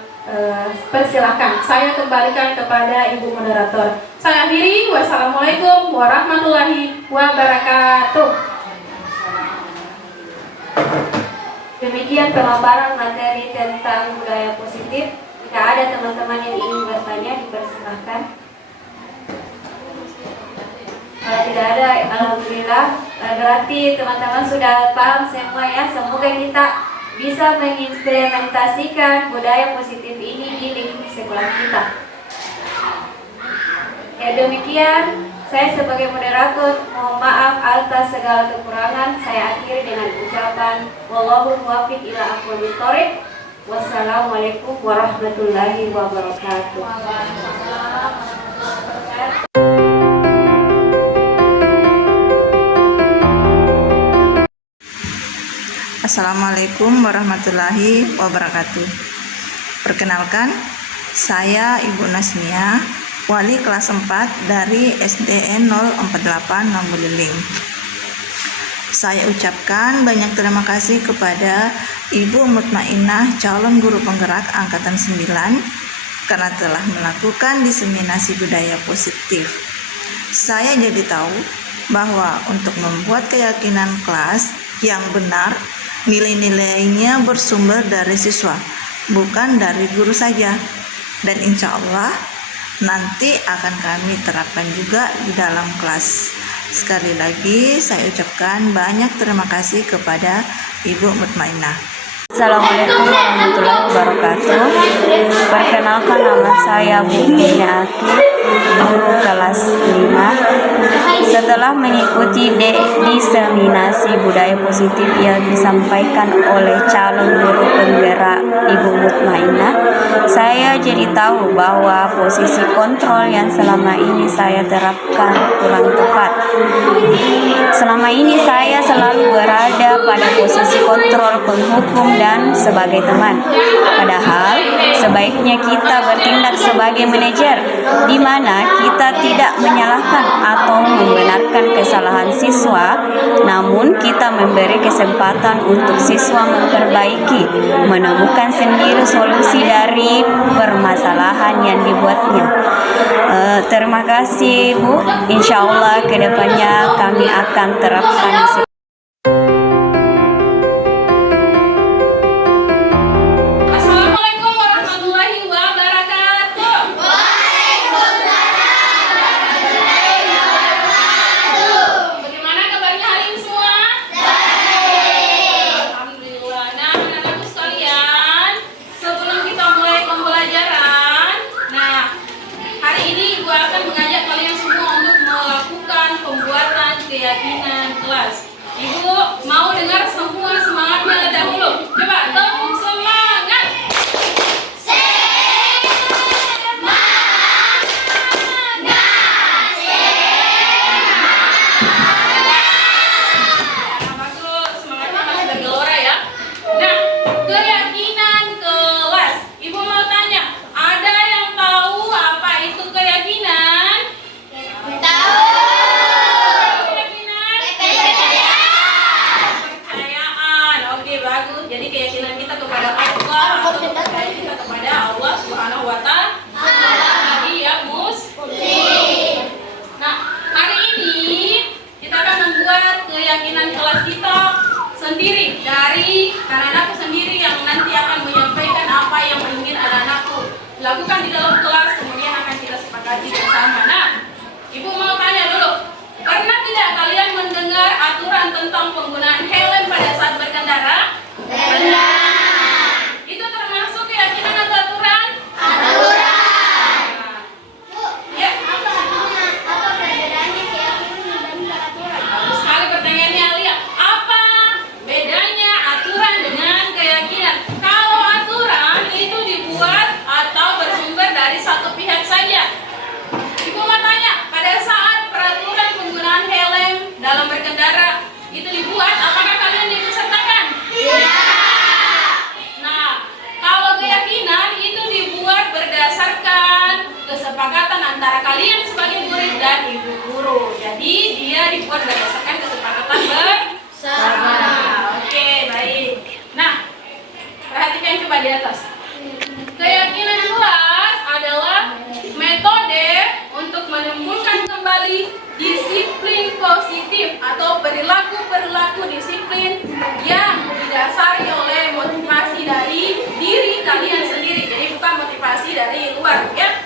Persilakan, saya kembalikan kepada Ibu Moderator. Saya akhiri, wassalamualaikum warahmatullahi wabarakatuh. Demikian pemaparan materi tentang budaya positif. Jika ada teman-teman yang ingin bertanya, dipersilahkan. Kalau tidak ada, alhamdulillah. Berarti teman-teman sudah paham semua ya. Semoga kita bisa mengimplementasikan budaya positif ini di lingkup sekolah kita. Ya, demikian saya sebagai moderator mohon maaf atas segala kekurangan. Saya akhiri dengan ucapan wallahu muwaffiq ila aqwamit thoriq. Wassalamualaikum warahmatullahi wabarakatuh. Assalamualaikum warahmatullahi wabarakatuh. Perkenalkan, saya Ibu Nasmia, wali kelas 4 dari SDN 048 Nambuliling. Saya ucapkan banyak terima kasih kepada Ibu Mutmainnah calon guru penggerak angkatan 9 karena telah melakukan diseminasi budaya positif. Saya jadi tahu bahwa untuk membuat keyakinan kelas yang benar, nilai-nilainya bersumber dari siswa, bukan dari guru saja. Dan insya Allah nanti akan kami terapkan juga di dalam kelas. Sekali lagi saya ucapkan banyak terima kasih kepada Ibu Mutmainnah. Assalamualaikum warahmatullahi wabarakatuh. Perkenalkan, nama saya Bu Ina Aki, guru kelas 5. Setelah mengikuti diseminasi budaya positif yang disampaikan oleh calon guru penggerak Ibu Mutmainnah, saya jadi tahu bahwa posisi kontrol yang selama ini saya terapkan kurang tepat. Selama ini saya selalu berada pada posisi kontrol, penghukum, dan sebagai teman. Padahal sebaiknya kita bertindak sebagai manajer, di mana kita tidak menyalahkan atau membenarkan kesalahan siswa, namun kita memberi kesempatan untuk siswa memperbaiki, menemukan sendiri solusi dari permasalahan yang dibuatnya. Terima kasih Bu. Insya Allah kedepannya kami akan terapkan. Assalamualaikum warahmatullahi wabarakatuh. Bagaimana kabarnya hari ini semua? Alhamdulillah. Nah, anak-anakku sekalian, sebelum kita mulai pembelajaran, hari ini Ibu akan mengajak kalian semua untuk melakukan pembuatan keyakinan kelas. Ibu mau dengar semua semangatnya dahulu. Coba tepuk semangat. Bagus, semangatnya masih bergelora ya. Nah, keyakinan kelas. Ibu mau tanya, ada yang tahu apa itu keyakinan? Kepercayaan. Oke, bagus. Jadi keyakinan kita kepada Allah atau kepercayaan kita kepada Allah Subhanahu wa Ta'ala. Lagi ya, Muslim. Nah, hari ini kita akan membuat keyakinan kelas kita sendiri dari anak-anakku sendiri yang nanti akan menyampaikan apa yang ingin anak-anakku lakukan di dalam kelas, kemudian akan kita sepakati bersama. Nah, Ibu mau tanya dulu, pernah tidak kalian mendengar aturan tentang penggunaan helm pada saat berkendara? Pernah. Itu termasuk keyakinan atau aturan? Aturan. Ya. Apa perbedaannya keyakinan dibandingkan aturan? Bagus sekali pertanyaannya, Alia. Apa bedanya aturan dengan keyakinan? Kalau aturan itu dibuat atau bersumber dari satu pihak saja. Ibu mau tanya, pada saat peraturan penggunaan helm dalam berkendara itu dibuat, apakah kalian ikut sertakan? Tidak. Nah, kalau keyakinan itu dibuat berdasarkan kesepakatan antara kalian sebagai murid dan ibu guru. Jadi dia dibuat berdasarkan kesepakatan bersama. Oke, baik. Nah, perhatikan coba di atas. Keyakinan kelas adalah metode untuk menumbuhkan kembali disiplin positif atau perilaku disiplin yang didasari oleh motivasi dari diri kalian sendiri. Jadi bukan motivasi dari luar, ya.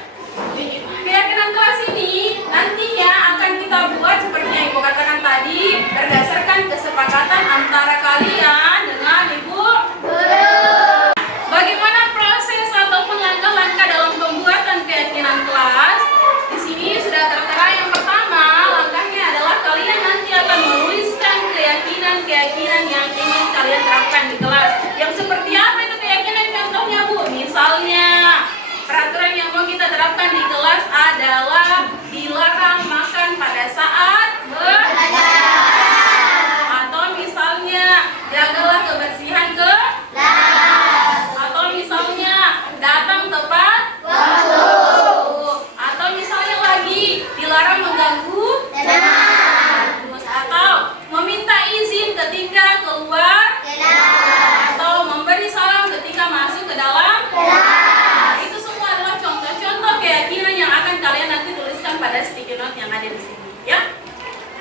Keyakinan kelas ini nantinya akan kita buat seperti yang Ibu katakan tadi, berdasarkan kesepakatan antara kalian dengan Ibu guru. Bagaimana proses ataupun langkah-langkah dalam pembuatan keyakinan kelas? Di sini sudah tertera. Yang pertama, langkahnya adalah kalian nanti akan menuliskan keyakinan yang ingin kalian terapkan di kelas. Yang seperti apa itu keyakinan? Contohnya, Bu, misalnya peraturan yang mau kita terapkan di kelas adalah dilarang makan pada saat belajar. Atau misalnya jagalah kebersihan kelas. Atau misalnya datang tepat waktu. Atau misalnya lagi dilarang mengganggu teman. Atau meminta izin ketika keluar kelas. Atau memberi salam ketika masuk ke dalam kelas. Itu semua adalah contoh-contoh keyakinan yang akan kalian nanti tuliskan pada sticky note yang ada di sini, ya.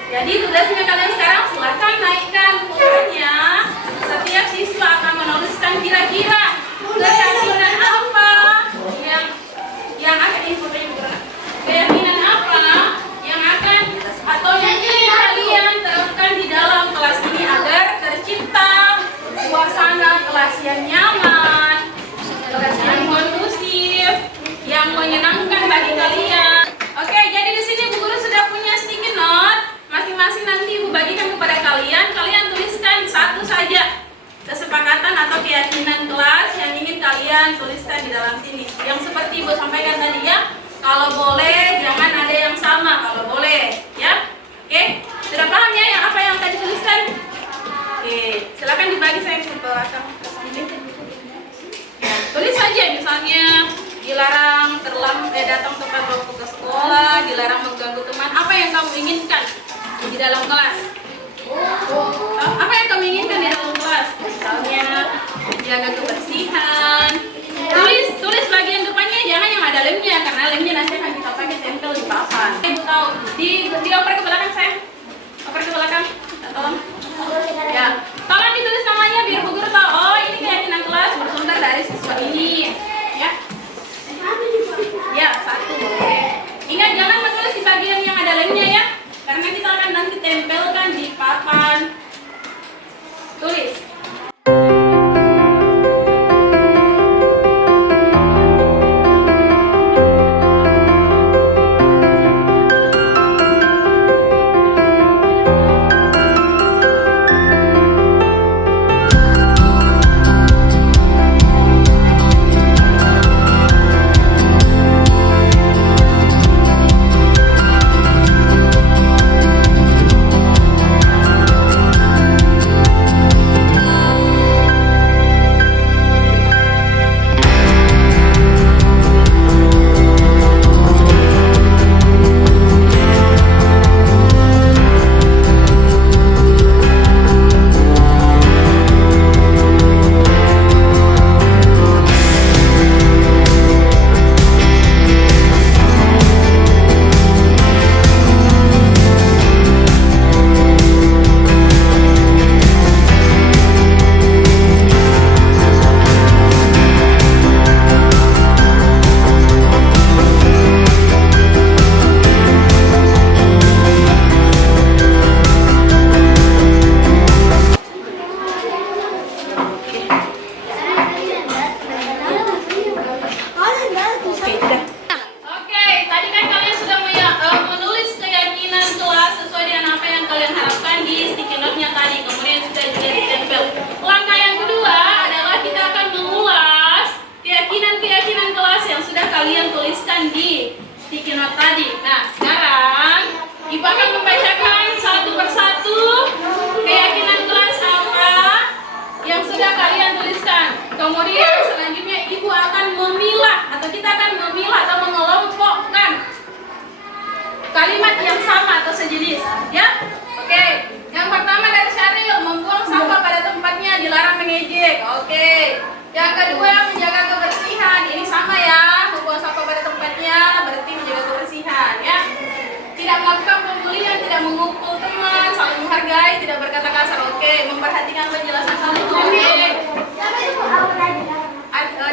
Jadi tugasnya kalian sekarang silahkan naikkan pulpennya. Setiap siswa akan menuliskan kira-kira keyakinan apa yang akan keyakinan apa yang akan atau yang ingin kalian terapkan di dalam kelas ini agar tercipta suasana kelas yang nyaman, kelas yang kondusif, yang menyenangkan bagi kalian. Oke, jadi di sini Bu Guru sudah punya sticky note. Masing-masing nanti Ibu bagikan kepada kalian. Kalian tuliskan satu saja kesepakatan atau keyakinan kelas yang ingin kalian tuliskan di dalam sini. Yang seperti Ibu sampaikan tadi, ya. Kalau boleh jangan ada yang sama, kalau boleh, ya. Oke, sudah paham ya yang apa yang tadi tuliskan? Oke, silakan dibagi saya ke belakang. Ya, tulis saja misalnya dilarang datang tepat waktu ke sekolah, dilarang mengganggu teman. Apa yang kamu inginkan di dalam kelas? Apa yang kamu inginkan di dalam kelas? Misalnya jaga kebersihan. Tulis bagian depannya, jangan yang ada lemnya, karena lemnya nanti akan kita pakai tempel di papan. Ibu tahu, dioper ke belakang saya. Oper ke belakang, tolong. Ya, tolong ditulis namanya biar Bu Guru tahu. Oh, ini keyakinan kelas bersumber dari siswa ini. Ya. Ya, satu boleh. Ingat jangan menulis di bagian yang ada lemnya, ya. Karena kita akan nanti tempelkan di papan. Tulis. sejenis, ya. Oke, yang pertama dari Syaril, membuang sampah pada tempatnya, dilarang mengejek. Oke. Yang kedua, menjaga kebersihan. Ini melakukan pembulian, tidak memukul teman, saling menghargai, tidak berkata kasar. Oke, memperhatikan penjelasan kamu. Oke.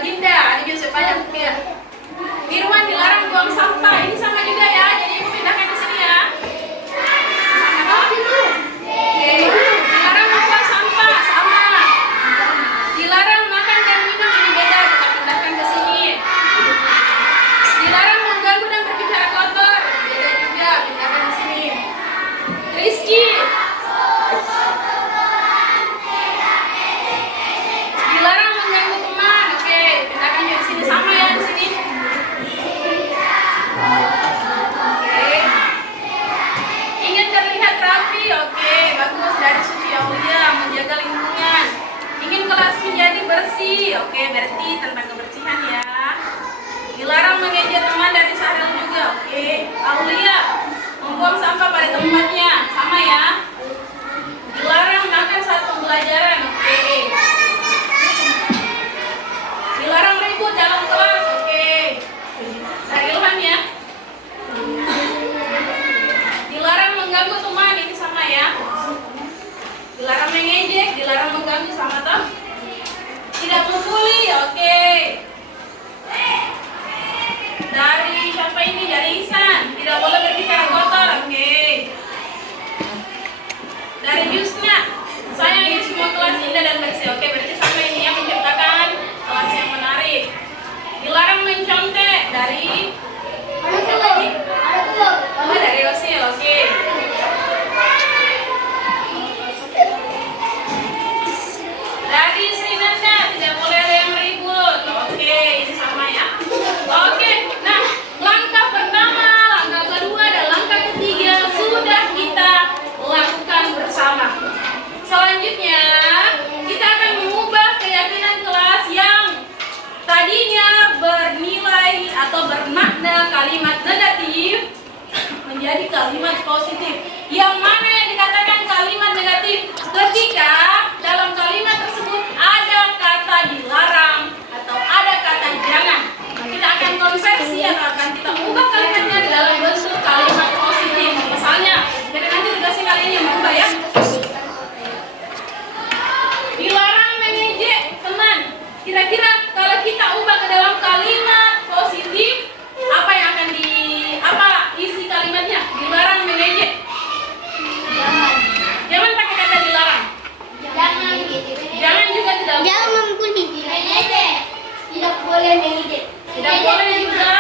Dinda, ada Yusuf banyak ya. Irwan dilarang buang sampah. Ini sama juga ya. Jadi ibu pindahkan di sini ya. Sama dong. Oke. Dilarang membuang sampah, sama. Dilarang makan dan minum, ini beda. Kita pindahkan ke sini. Dilarang mengganggu dan berbicara kotor, beda juga. Pindahkan di sini. Rizky. Dilarang mengganggu teman. Oke, pindahkan juga di sini, sama ya di sini. Oke. Ingin terlihat rapi. Oke, bagus. Dari Suci Aulia, menjaga lingkungan. Ingin kelas menjadi bersih. Oke, berarti tentang kebersihan ya. Dilarang mengejek teman, dari Sarel juga. Oke, Aulia, membuang sampah pada tempatnya, sama ya. Dilarang makan saat pembelajaran. Oke. Dilarang ribut dalam kelas. Oke. Dari Ilham ya. Dilarang mengganggu teman, ini sama ya. Dilarang mengejek, dilarang mengganggu, sama toh. Tidak membuli. Oke. Dari siapa ini? Dari Ihsan. Tidak boleh berbicara kotor. Oke. Dari Yusna, saya ingin semua kelas indah dan bersih. Oke, berarti sama ini yang menciptakan kelas yang menarik. Dilarang mencontek. Dari siapa ini? Oh, dari Rosil. Oke. Dari Sri Nanda, tidak boleh ada yang ribut. Oke, ini sama ya. Oke, nah langkah pertama, langkah kedua, dan langkah ketiga sudah kita lakukan bersama. Selanjutnya, kita akan mengubah keyakinan kelas yang tadinya bernilai atau bermakna kalimat negatif menjadi kalimat positif. Yang mana yang dikatakan kalimat negatif? Ketika dalam kalimat tersebut ada kata dilarang atau ada kata jangan. Kita akan konversi atau akan kita ubah kalimatnya dalam bentuk kalimat positif. Misalnya, jadi nanti tugasnya kali ini mengubah ya. Dilarang mengejek teman. Kira-kira kalau kita ubah ke dalam kalimat positif, apa yang akan apa isi kalimatnya? Dilarang mengejek. Jangan pakai kata dilarang. Jangan juga tidak. Jangan membuli. Tidak boleh mengejek. Tidak boleh juga.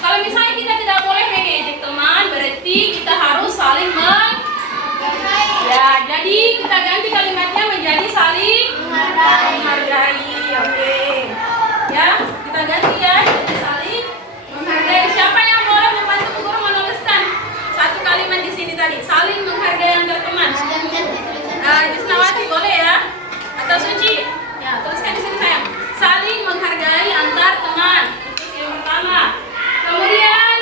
Kalau misalnya kita tidak boleh mengejek teman, berarti kita harus saling ya, jadi kita ganti kalimatnya menjadi saling menghargai. Oke. Ya, kita ganti ya, jadi saling menghargai. Siapa yang boleh membantu guru menuliskan satu kalimat di sini tadi? Saling menghargai antar teman. Jusnawati boleh ya? Atau Suci? Ya, tuliskan di sini sayang. Saling menghargai antar teman. Itu yang pertama. Kemudian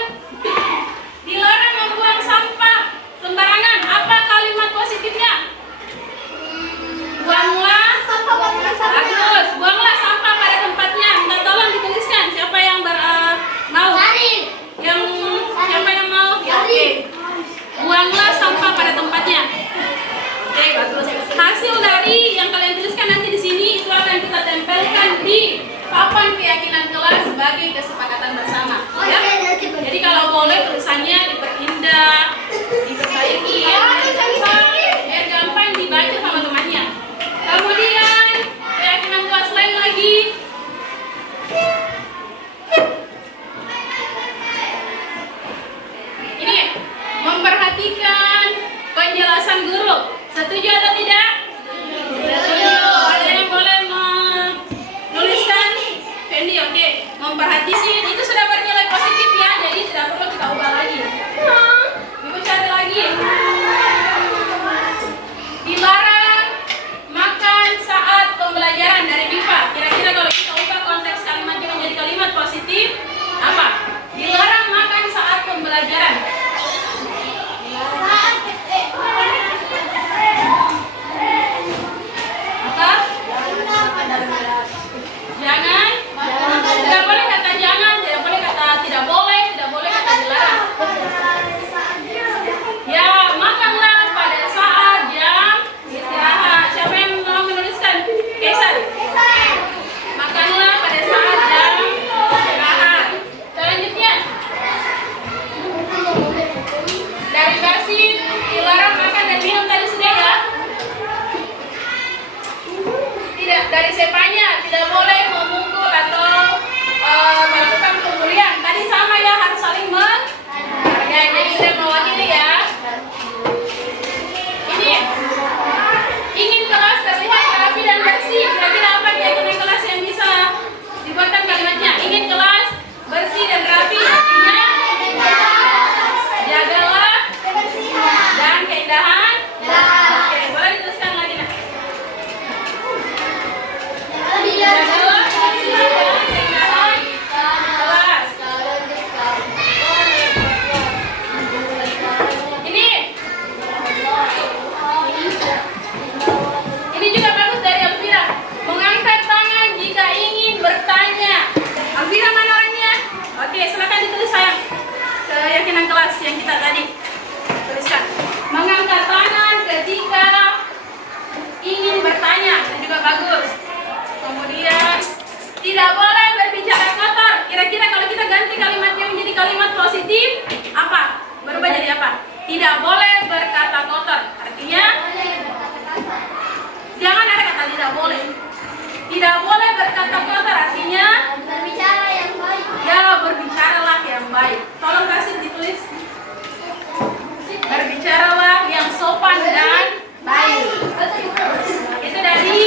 dilarang membuang sampah sembarangan. Apa kalimat positifnya? Buanglah sampah. Bagus. Buanglah sampah pada tempatnya. Minta tolong dituliskan. Siapa yang mau? Siapa yang mau? Ya, oke. Buanglah sampah pada tempatnya. Oke, bagus. Hasil dari yang kalian tuliskan nanti di sini itu akan kita tempelkan di papan keyakinan kelas sebagai kesepakatan bersama. Ya. Jadi kalau boleh tulisannya diperindah, diperbaiki, biar gampang dibaca sama temannya. Kemudian keyakinan kelas lain lagi. Ini memperhatikan penjelasan guru. Setuju atau tidak? Setuju. Ada yang boleh menuliskan? Fendi, oke. Memperhatikan itu sudah bernilai positif ya, jadi tidak perlu kita ubah lagi. Ibu cari lagi. Dilarang makan saat pembelajaran dari MIPA. Kira-kira kalau kita ubah konteks kalimatnya menjadi kalimat positif, apa? Dilarang makan saat pembelajaran. Apa? Jangan. Tidak boleh kata jangan, tidak boleh kata Tidak boleh berbicara kotor. Kira-kira kalau kita ganti kalimatnya menjadi kalimat positif, apa? Berubah jadi apa? Tidak boleh berkata kotor. Artinya, jangan ada kata tidak boleh. Tidak boleh berkata kotor. Artinya, Berbicara yang baik. ya berbicaralah yang baik. Tolong kasih ditulis. Berbicaralah yang sopan dan baik. Itu dari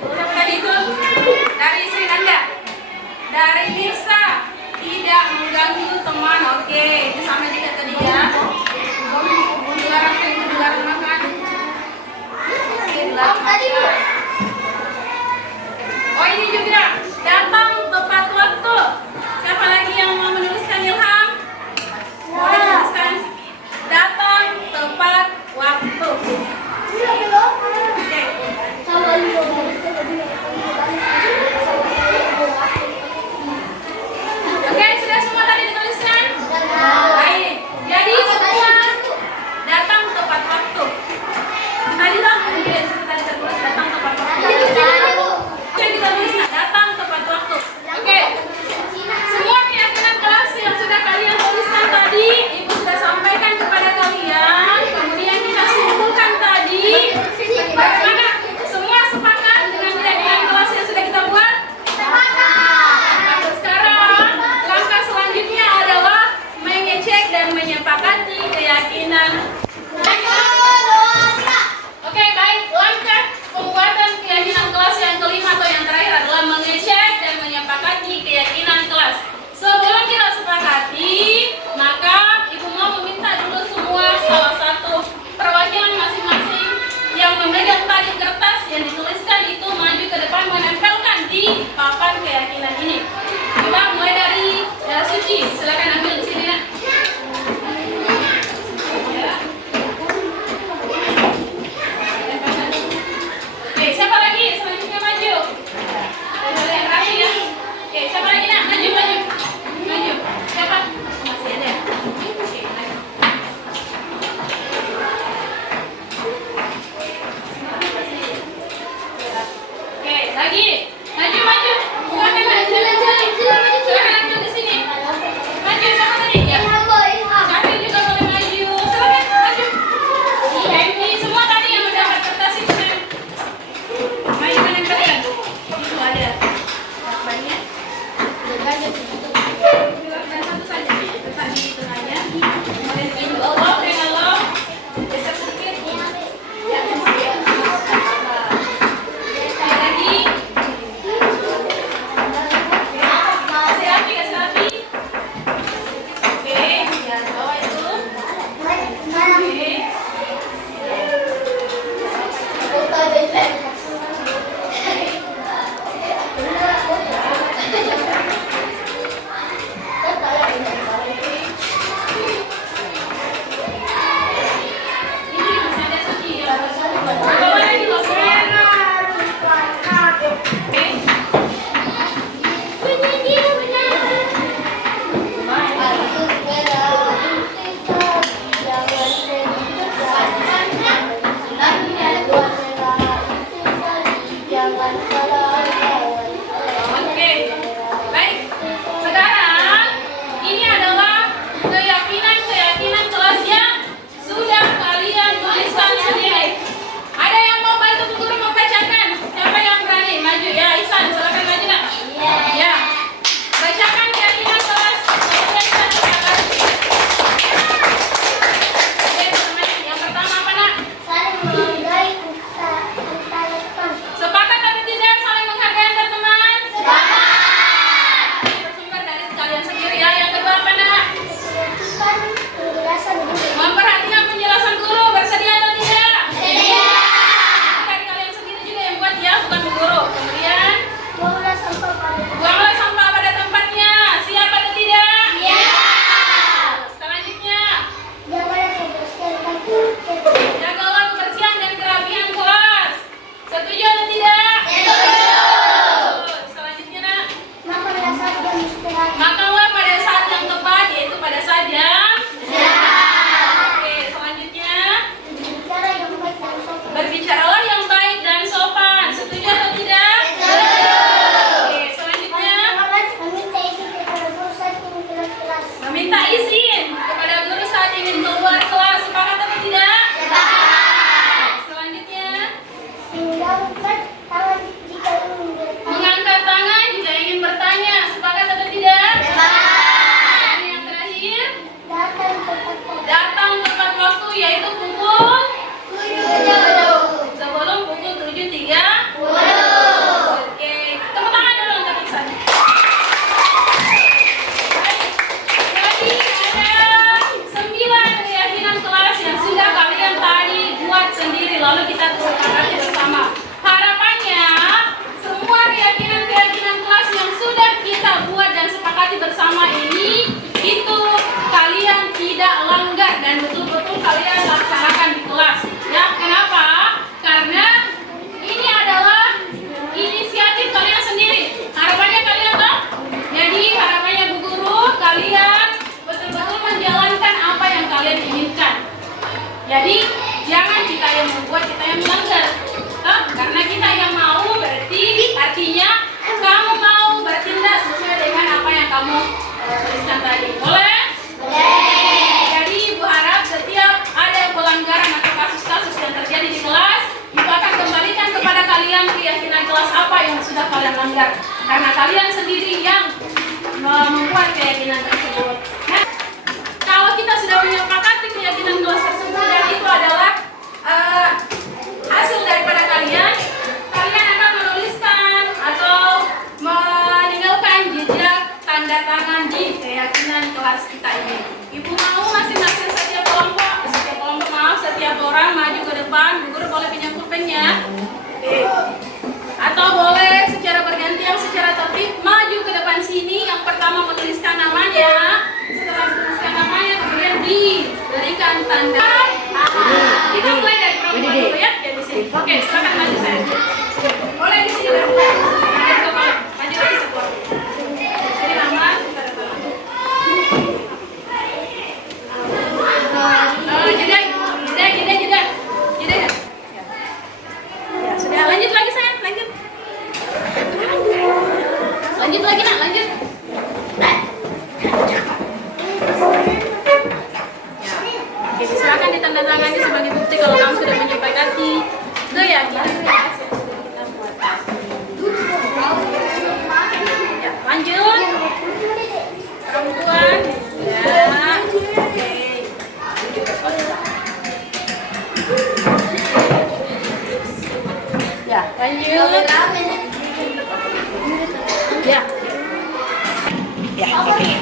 siapa tadi itu? Dari Sri Nanda. Dari Nisa, tidak mengganggu teman. Oke, itu sama juga tadi ya. Dilarang makan. Oke, dilarang makan. Oh, ini juga datang tepat waktu. Siapa lagi yang mau menuliskan, Ilham? Boleh tuliskan. Datang tepat waktu. Oke. Oke, sudah semua tadi dituliskan? Baik. Jadi semua datang tepat waktu. Tadi lah, tadi tertulis datang tepat waktu. Oke, kita tuliskan datang tepat sudah kalian langgar karena kalian sendiri yang membuat keyakinan tersebut. Nah, kalau kita sudah menyepakati keyakinan kelas tersebut dan itu adalah hasil daripada kalian akan menuliskan atau meninggalkan jejak tanda tangan di keyakinan kelas kita ini. Ibu mau masing-masing setiap setiap orang maju ke depan, guru boleh pinjam pulpennya. Atau boleh secara bergantian, secara tertib maju ke depan sini. Yang pertama menuliskan namanya, setelah menuliskan namanya kemudian diberikan tanda. Kita mulai dari perempuan dulu ya, di sini. Oke, silakan maju saya. Boleh di sini maju lagi sekolah. Jadi nama, jeda. Ya, sudah lanjut lagi sayang, lanjut. Lanjut lagi nak, lanjut. Oke, silakan ditandatangani sebagai bukti kalau kamu sudah menyepakati keyakinan kelas yang sudah kita buat. Ya, lanjut. Perempuan. Ya. Oke. Ya, lanjut. Ya. Ya, oke.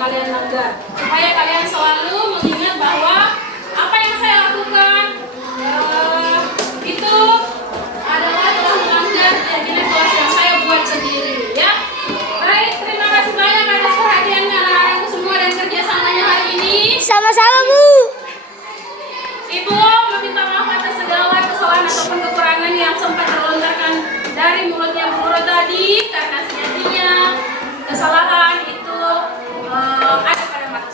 kalian langgar, supaya kalian selalu mengingat bahwa apa yang saya lakukan itu adalah telah melanggar keyakinan kelas yang saya buat sendiri, ya. Baik, terima kasih banyak atas perhatiannya anak-anakku semua dan kerjasamanya hari ini. Sama-sama, Bu. Ibu meminta maaf atas segala kesalahan ataupun kekurangan yang sempat terlontarkan dari mulutnya Bu Guru tadi, karena sejatinya kesalahan itu ada pada mata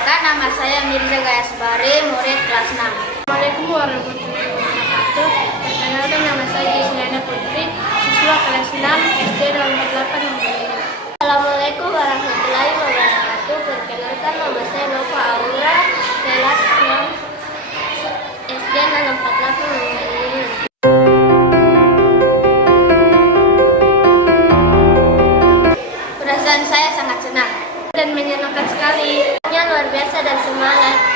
Perkenalkan, nama saya Mirza Gayasbari, murid kelas 6. Assalamualaikum warahmatullahi wabarakatuh. Perkenalkan, nama saya Gisliana Putri, siswa kelas 6 SD 48 Manggarai. Assalamualaikum warahmatullahi wabarakatuh. Perkenalkan, nama saya Nova Aura, kelas 6 SD 648 Manggarai. Perasaan saya sangat senang dan menyenangkan sekali. Luar biasa dan semangat.